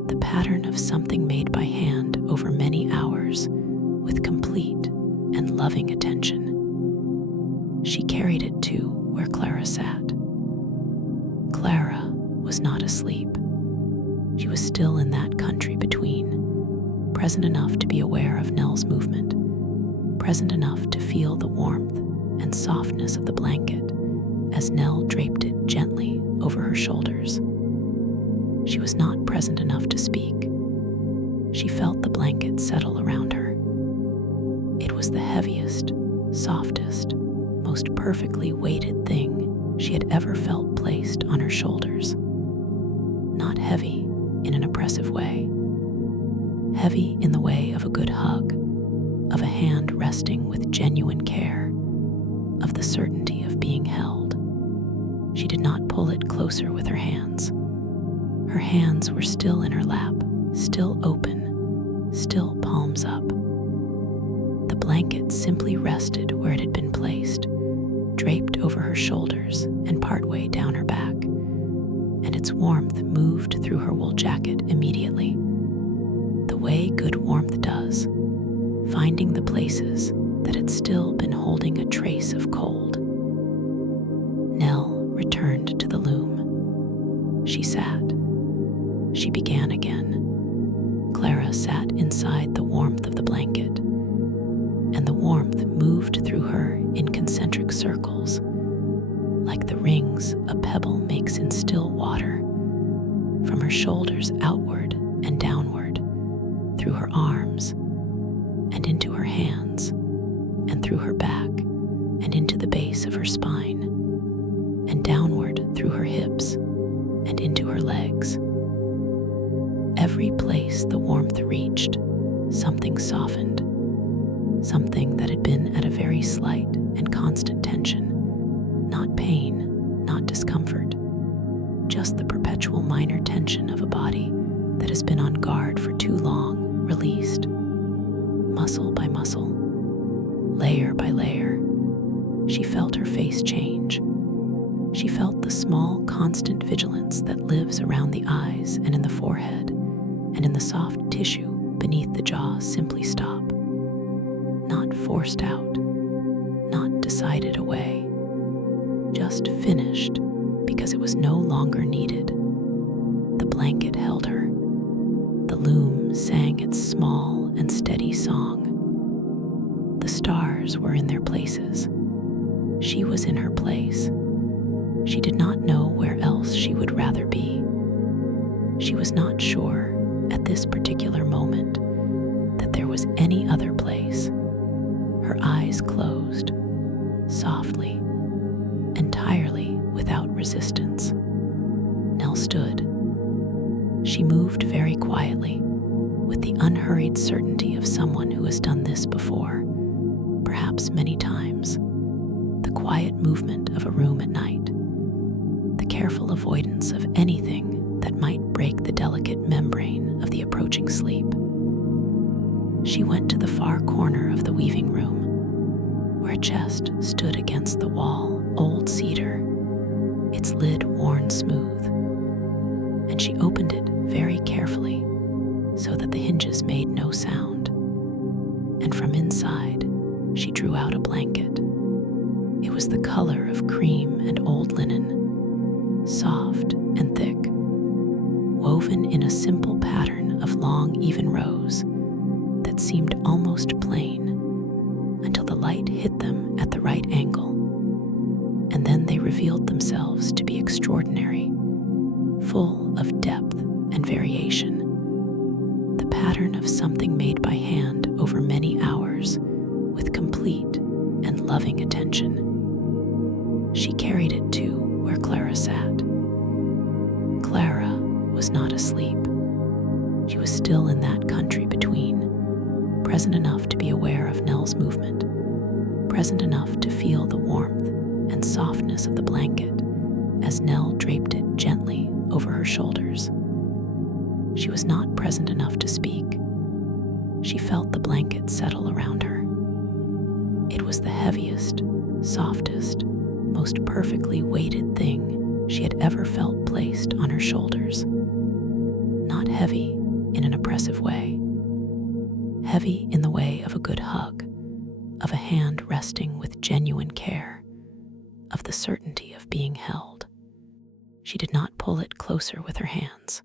the pattern of something made by hand over many hours with complete and loving attention. She carried it to where Clara sat. Clara was not asleep. She was still in that country between, present enough to be aware of Nell's movement, present enough to feel the warmth and softness of the blanket as Nell draped it gently over her shoulders. She was not present enough to speak. She felt the blanket settle around her. It was the heaviest, softest, most perfectly weighted thing she had ever felt placed on her shoulders. Not heavy in an oppressive way. Heavy in the way of a good hug, of a hand resting with genuine care, of the certainty of being held. She did not pull it closer with her hands. Her hands were still in her lap, still open, still palms up. The blanket simply rested where it had been placed, draped over her shoulders and partway down her back, and its warmth moved through her wool jacket immediately, the way good warmth does, finding the places that had still been holding a trace of cold. Nell returned to the loom. She sat. She began again. Clara sat inside the warmth of the blanket, and the warmth moved through her in concentric circles, like the rings a pebble makes in still water, from her shoulders outward and downward, through her arms, and into her hands, and through her back, and into the base of her spine, and downward through her hips, and into her legs. Every place the warmth reached, something softened, something that had been at a very slight and constant tension, not pain, not discomfort, just the perpetual minor tension of a body that has been on guard for too long, released, muscle by muscle, layer by layer. She felt her face change. She felt the small, constant vigilance that lives around the eyes and in the forehead and in the soft tissue beneath the jaw simply stop. Not forced out, not decided away, just finished because it was no longer needed. The blanket held her. The loom sang its small and steady song. The stars were in their places. She was in her place. She did not know where else she would rather be. She was not sure at this particular moment that there was any other place. Her eyes closed, softly, entirely without resistance. Nell stood. She moved very quietly, with the unhurried certainty of someone who has done this before, perhaps many times. The quiet movement of a room at night, the careful avoidance of anything that might break the delicate membrane of the approaching sleep. She went to the far corner of the weaving room, where a chest stood against the wall, old cedar, its lid worn smooth, and she opened it very carefully so that the hinges made no sound, and from inside she drew out a blanket. It was the color of cream and old linen, soft and thick, woven in a simple pattern of long, even rows that seemed almost plain until the light hit them at the right angle, and then they revealed themselves to be extraordinary, full of depth and variation, the pattern of something made by hand over many hours with complete and loving attention. She carried it to where Clara sat. Clara was not asleep. She was still in that country between, present enough to be aware of Nell's movement, present enough to feel the warmth and softness of the blanket as Nell draped it gently over her shoulders. She was not present enough to speak. She felt the blanket settle around her. It was the heaviest, softest, most perfectly weighted thing she had ever felt placed on her shoulders. Not heavy in an oppressive way. Heavy in the way of a good hug, of a hand resting with genuine care, of the certainty of being held. She did not pull it closer with her hands.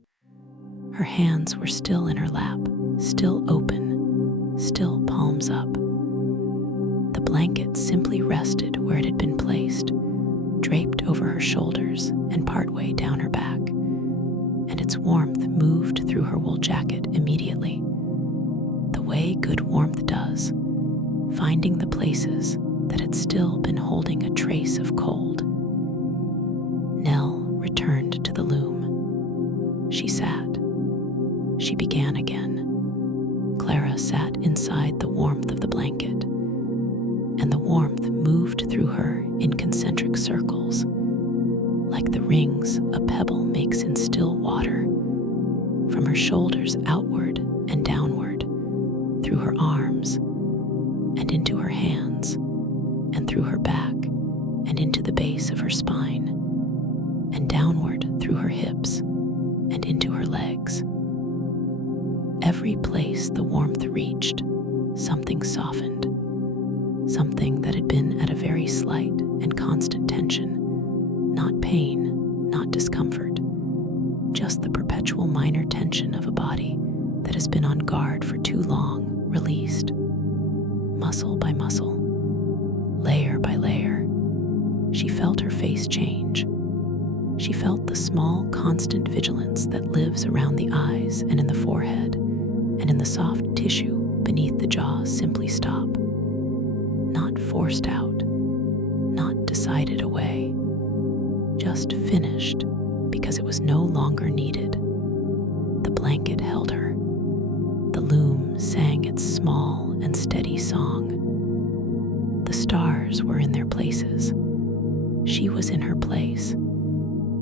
Her hands were still in her lap, still open, still palms up. The blanket simply rested where it had been placed, draped over her shoulders and partway down her back, and its warmth moved through her wool jacket immediately, the way good warmth does, finding the places that had still been holding a trace of cold. Nell returned to the loom. She sat. She began again. Clara sat inside the warmth of the blanket, and the warmth moved through her in concentric circles, like the rings a pebble makes in still water, from her shoulders outward and downward, through her arms, and into her hands, and through her back, and into the base of her spine, and downward through her hips, and into her legs. Every place the warmth reached, something softened, something that had been at a very slight and constant tension, not pain, not discomfort, just the perpetual minor tension of a body that has been on guard for too long, released, muscle by muscle, layer by layer. She felt her face change. She felt the small, constant vigilance that lives around the eyes and in the forehead, and in the soft tissue beneath the jaw simply stop. Not forced out, not decided away, just finished because it was no longer needed. The blanket held her. The loom sang its small and steady song. The stars were in their places. She was in her place.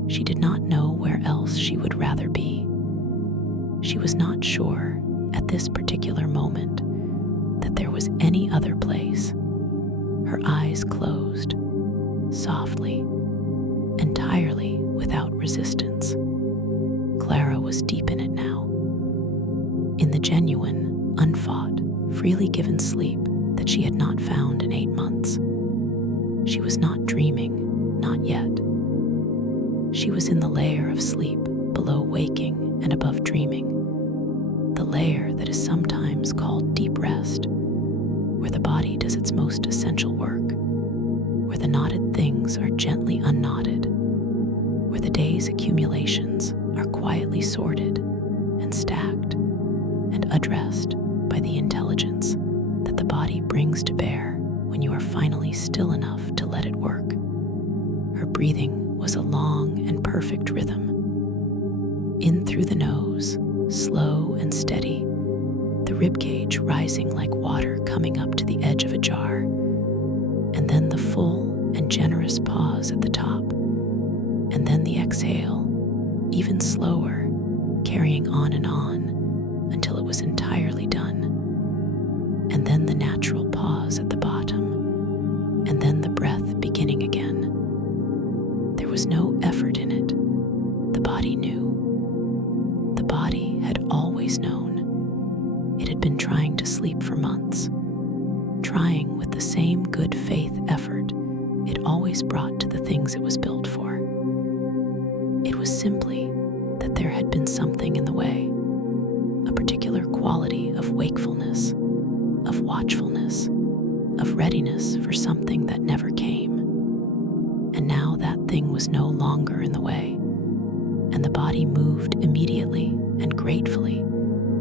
She did not know where else she would rather be. She was not sure at this particular moment that there was any other place. Her eyes closed, softly, entirely without resistance. Clara was deep in it now, in the genuine, unfought, freely given sleep that she had not found in 8 months. She was not dreaming, not yet. She was in the layer of sleep below waking and above dreaming, the layer that is sometimes called deep rest, where the body does its most essential work, where the knotted things are gently unknotted, where the day's accumulations are quietly sorted and stacked and addressed by the intelligence that the body brings to bear when you are finally still enough to let it work. Her breathing was a long and perfect rhythm. In through the nose, slow and steady, the ribcage rising like water coming up to the edge of a jar, and then the full and generous pause at the top, and then the exhale, even slower, carrying on until it was entirely done, and then the natural pause at the bottom, and then the breath beginning again. There was no effort in it. The body knew. The body had always known. It had been trying to sleep for months, trying with the same good faith effort it always brought to the things it was built for. It was simply that there had been something in the way, a particular quality of wakefulness, of watchfulness, of readiness for something that never came. And now that thing was no longer in the way, and the body moved immediately and gratefully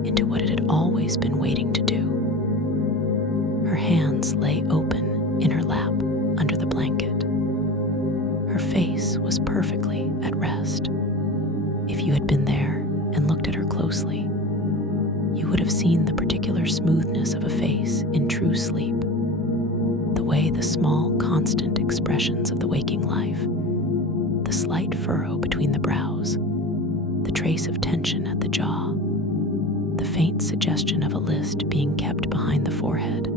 into what it had always been waiting to do. Her hands lay open in her lap under the blanket. Her face was perfectly at rest. If you had been there and looked at her closely, you would have seen the particular smoothness of a face in true sleep, the way the small, constant expressions of the waking life, the slight furrow between the brows, the trace of tension at the jaw, the faint suggestion of a list being kept behind the forehead,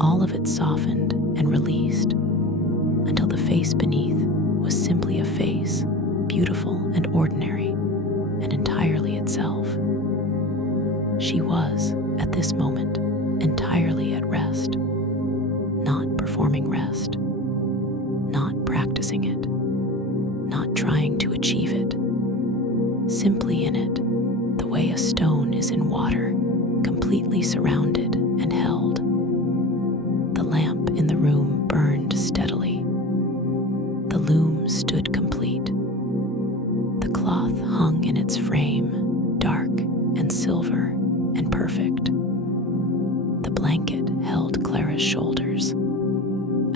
all of it softened and released until the face beneath was simply a face, beautiful and ordinary, and entirely itself. She was, at this moment, entirely at rest, not performing rest, not practicing it, not trying to achieve it, simply in it, the way a stone is in water, completely surrounded and held. The lamp in the room burned steadily. The loom stood complete. The cloth hung in its frame, dark and silver and perfect. The blanket held Clara's shoulders.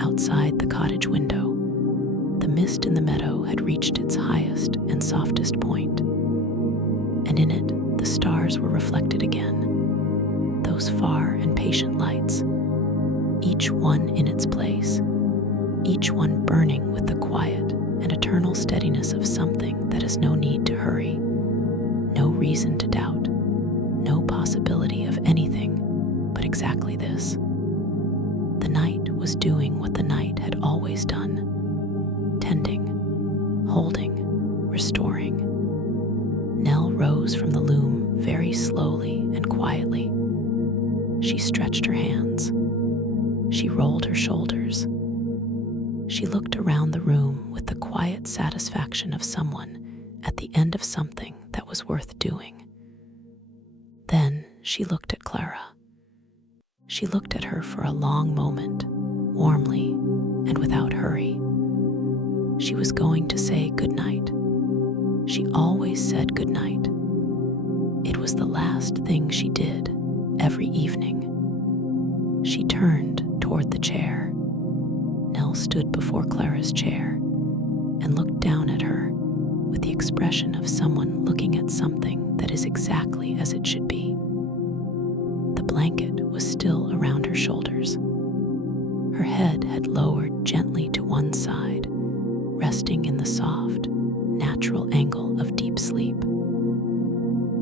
Outside the cottage window, the mist in the meadow had reached its highest and softest point, and in it the stars were reflected again, those far and patient lights, each one in its place, each one burning with the quiet and eternal steadiness of something that has no need to hurry, no reason to doubt, no possibility of anything but exactly this. The night was doing what the night had always done, tending, holding, restoring. Nell rose from the loom very slowly and quietly. She stretched her hands. She rolled her shoulders. She looked around the room with the quiet satisfaction of someone at the end of something that was worth doing. Then she looked at Clara. She looked at her for a long moment, warmly and without hurry. She was going to say good night. She always said good night. It was the last thing she did every evening. She turned toward the chair. Nell stood before Clara's chair and looked down at her with the expression of someone looking at something that is exactly as it should be. The blanket was still around her shoulders. Her head had lowered gently to one side, resting in the soft, natural angle of deep sleep.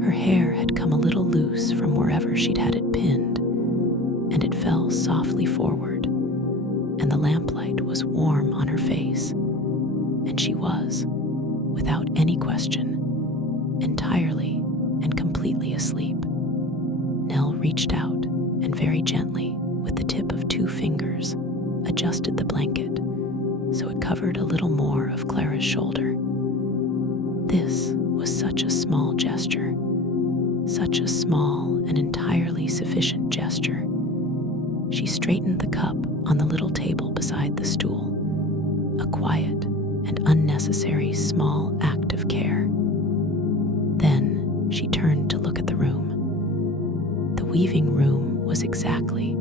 Her hair had come a little loose from wherever she'd had it pinned, and it fell softly forward, and the lamplight was warm on her face, and she was, without any question, entirely and completely asleep. Nell reached out and very gently, with the tip of 2 fingers, adjusted the blanket so it covered a little more of Clara's shoulder. This was such a small gesture, such a small and entirely sufficient gesture. She straightened the cup on the little table beside the stool, a quiet and unnecessary small act of care. Then she turned to look at the room. The weaving room was exactly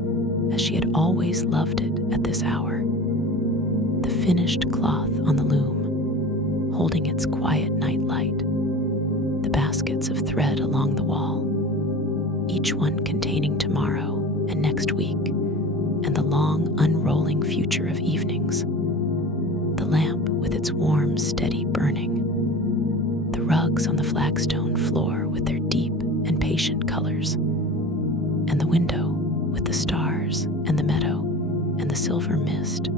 as she had always loved it at this hour. The finished cloth on the loom, holding its quiet night light, the baskets of thread along the wall, each one containing tomorrow and next week, and the long, unrolling future of evenings, the lamp with its warm, steady burning, the rugs on the flagstone floor with their deep and patient colors, and the window with the stars and the meadow and the silver mist.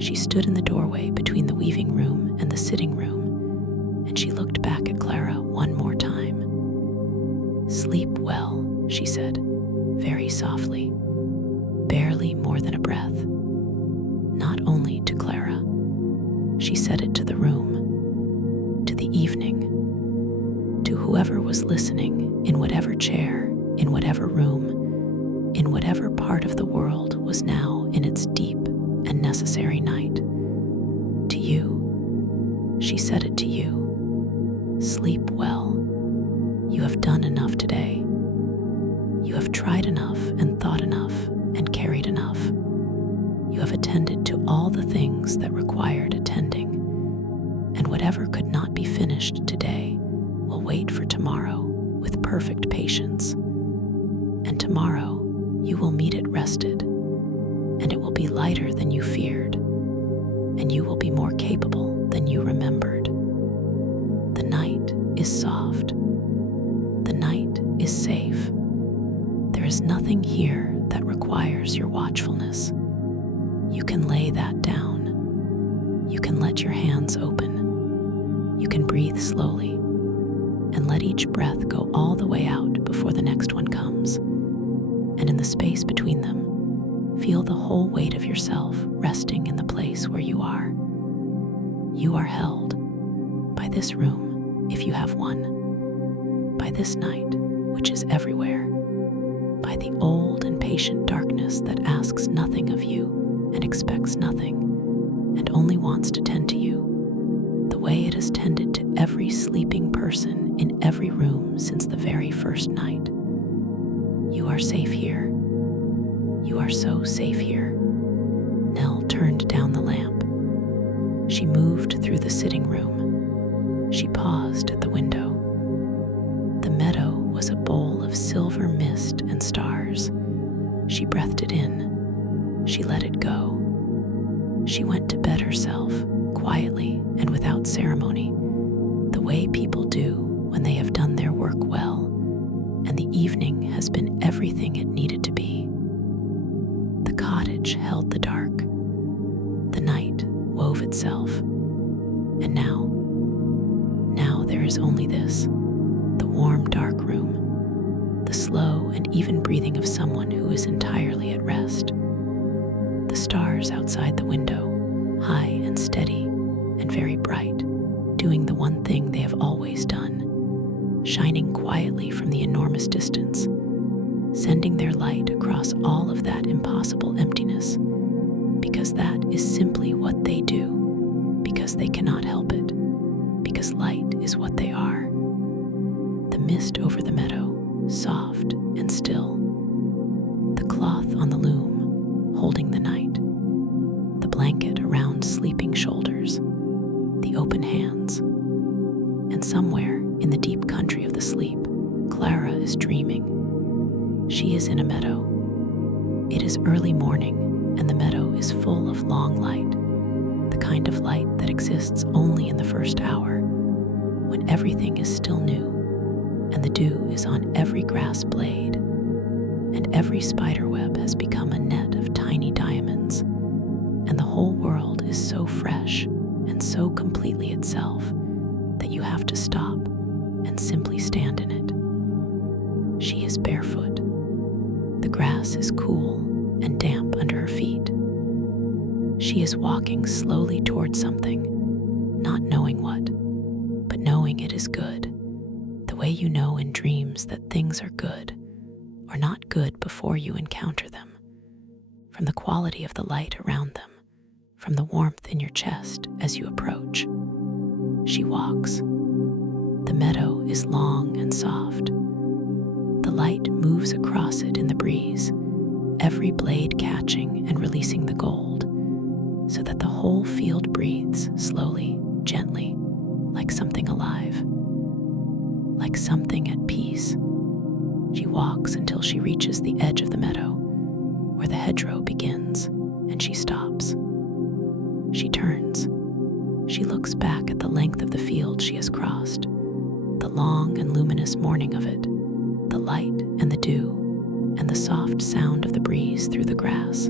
She stood in the doorway between the weaving room and the sitting room, and she looked back at Clara one more time. "Sleep well," she said, very softly, barely more than a breath. Not only to Clara. She said it to the room, to the evening, to whoever was listening in whatever chair, in whatever room, in whatever part of the world was now in its deep and necessary night. To you. She said it to you. Sleep well. You have done enough today. things that required attending, and whatever could not be finished today will wait for tomorrow with perfect patience. And tomorrow you will meet it rested, and it will be lighter than you feared, and you will be more capable than you remembered. The night is soft. The night is safe. There is nothing here that requires your watchfulness. You can lay that down. You can let your hands open. You can breathe slowly and let each breath go all the way out before the next one comes. And in the space between them, feel the whole weight of yourself resting in the place where you are. You are held by this room, if you have one, by this night, which is everywhere, by the old and patient darkness that asks nothing of you and expects nothing, and only wants to tend to you, the way it has tended to every sleeping person in every room since the very first night. You are safe here. You are so safe here. Nell turned down the lamp. She moved through the sitting room. She paused at the window. The meadow was a bowl of silver mist and stars. She breathed it in. She let it go. She went to bed herself, quietly and without ceremony, the way people do when they have done their work well, and the evening has been everything it needed to be. The cottage held the dark. The night wove itself. And now there is only this, the warm, dark room, the slow and even breathing of someone who is entirely at rest. The stars outside the window, high and steady and very bright, doing the one thing they have always done, shining quietly from the enormous distance, sending their light across all of that impossible emptiness, because that is simply what they do, because they cannot help it, because light is what they are. The mist over the meadow, soft and still. The cloth on the loom, holding the night. The blanket around sleeping shoulders. The open hands. And somewhere in the deep country of the sleep, Clara is dreaming. She is in a meadow. It is early morning, and the meadow is full of long light, the kind of light that exists only in the first hour, when everything is still new, and the dew is on every grass blade, and every spider web has become a net of tiny diamonds, and the whole world is so fresh and so completely itself that you have to stop and simply stand in it. She is barefoot. The grass is cool and damp under her feet. She is walking slowly towards something, not knowing what, but knowing it is good, the way you know in dreams that things are good or not good before you encounter them, from the quality of the light around them, from the warmth in your chest as you approach. She walks. The meadow is long and soft. The light moves across it in the breeze, every blade catching and releasing the gold, so that the whole field breathes slowly, gently, like something alive, like something at peace. She walks until she reaches the edge of the meadow, where the hedgerow begins, and she stops. She turns. She looks back at the length of the field she has crossed, the long and luminous morning of it, the light and the dew, and the soft sound of the breeze through the grass.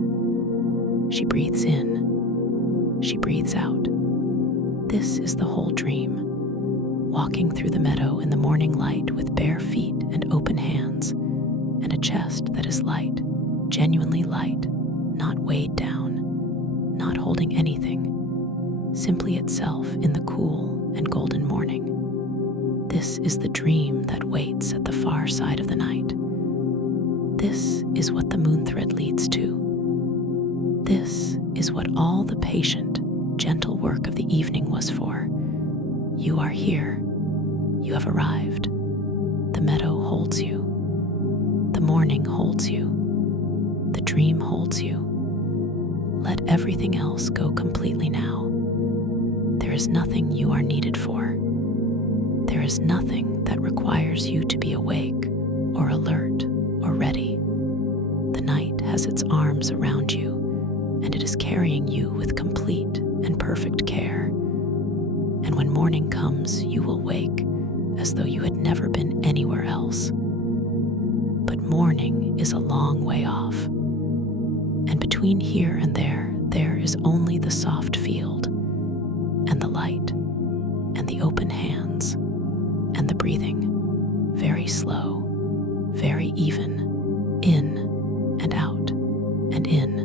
She breathes in. She breathes out. This is the whole dream. Walking through the meadow in the morning light with bare feet and open hands, and a chest that is light, genuinely light, not weighed down, not holding anything, simply itself in the cool and golden morning. This is the dream that waits at the far side of the night. This is what the moonthread leads to. This is what all the patient, gentle work of the evening was for. You are here. You have arrived. The meadow holds you. The morning holds you. The dream holds you. Let everything else go completely now. There is nothing you are needed for. There is nothing that requires you to be awake or alert or ready. The night has its arms around you, and it is carrying you with complete and perfect care. And when morning comes, you will wake as though you had never been anywhere else. But morning is a long way off, and between here and there is only the soft field, and the light, and the open hands, and the breathing, very slow, very even, in and out, and in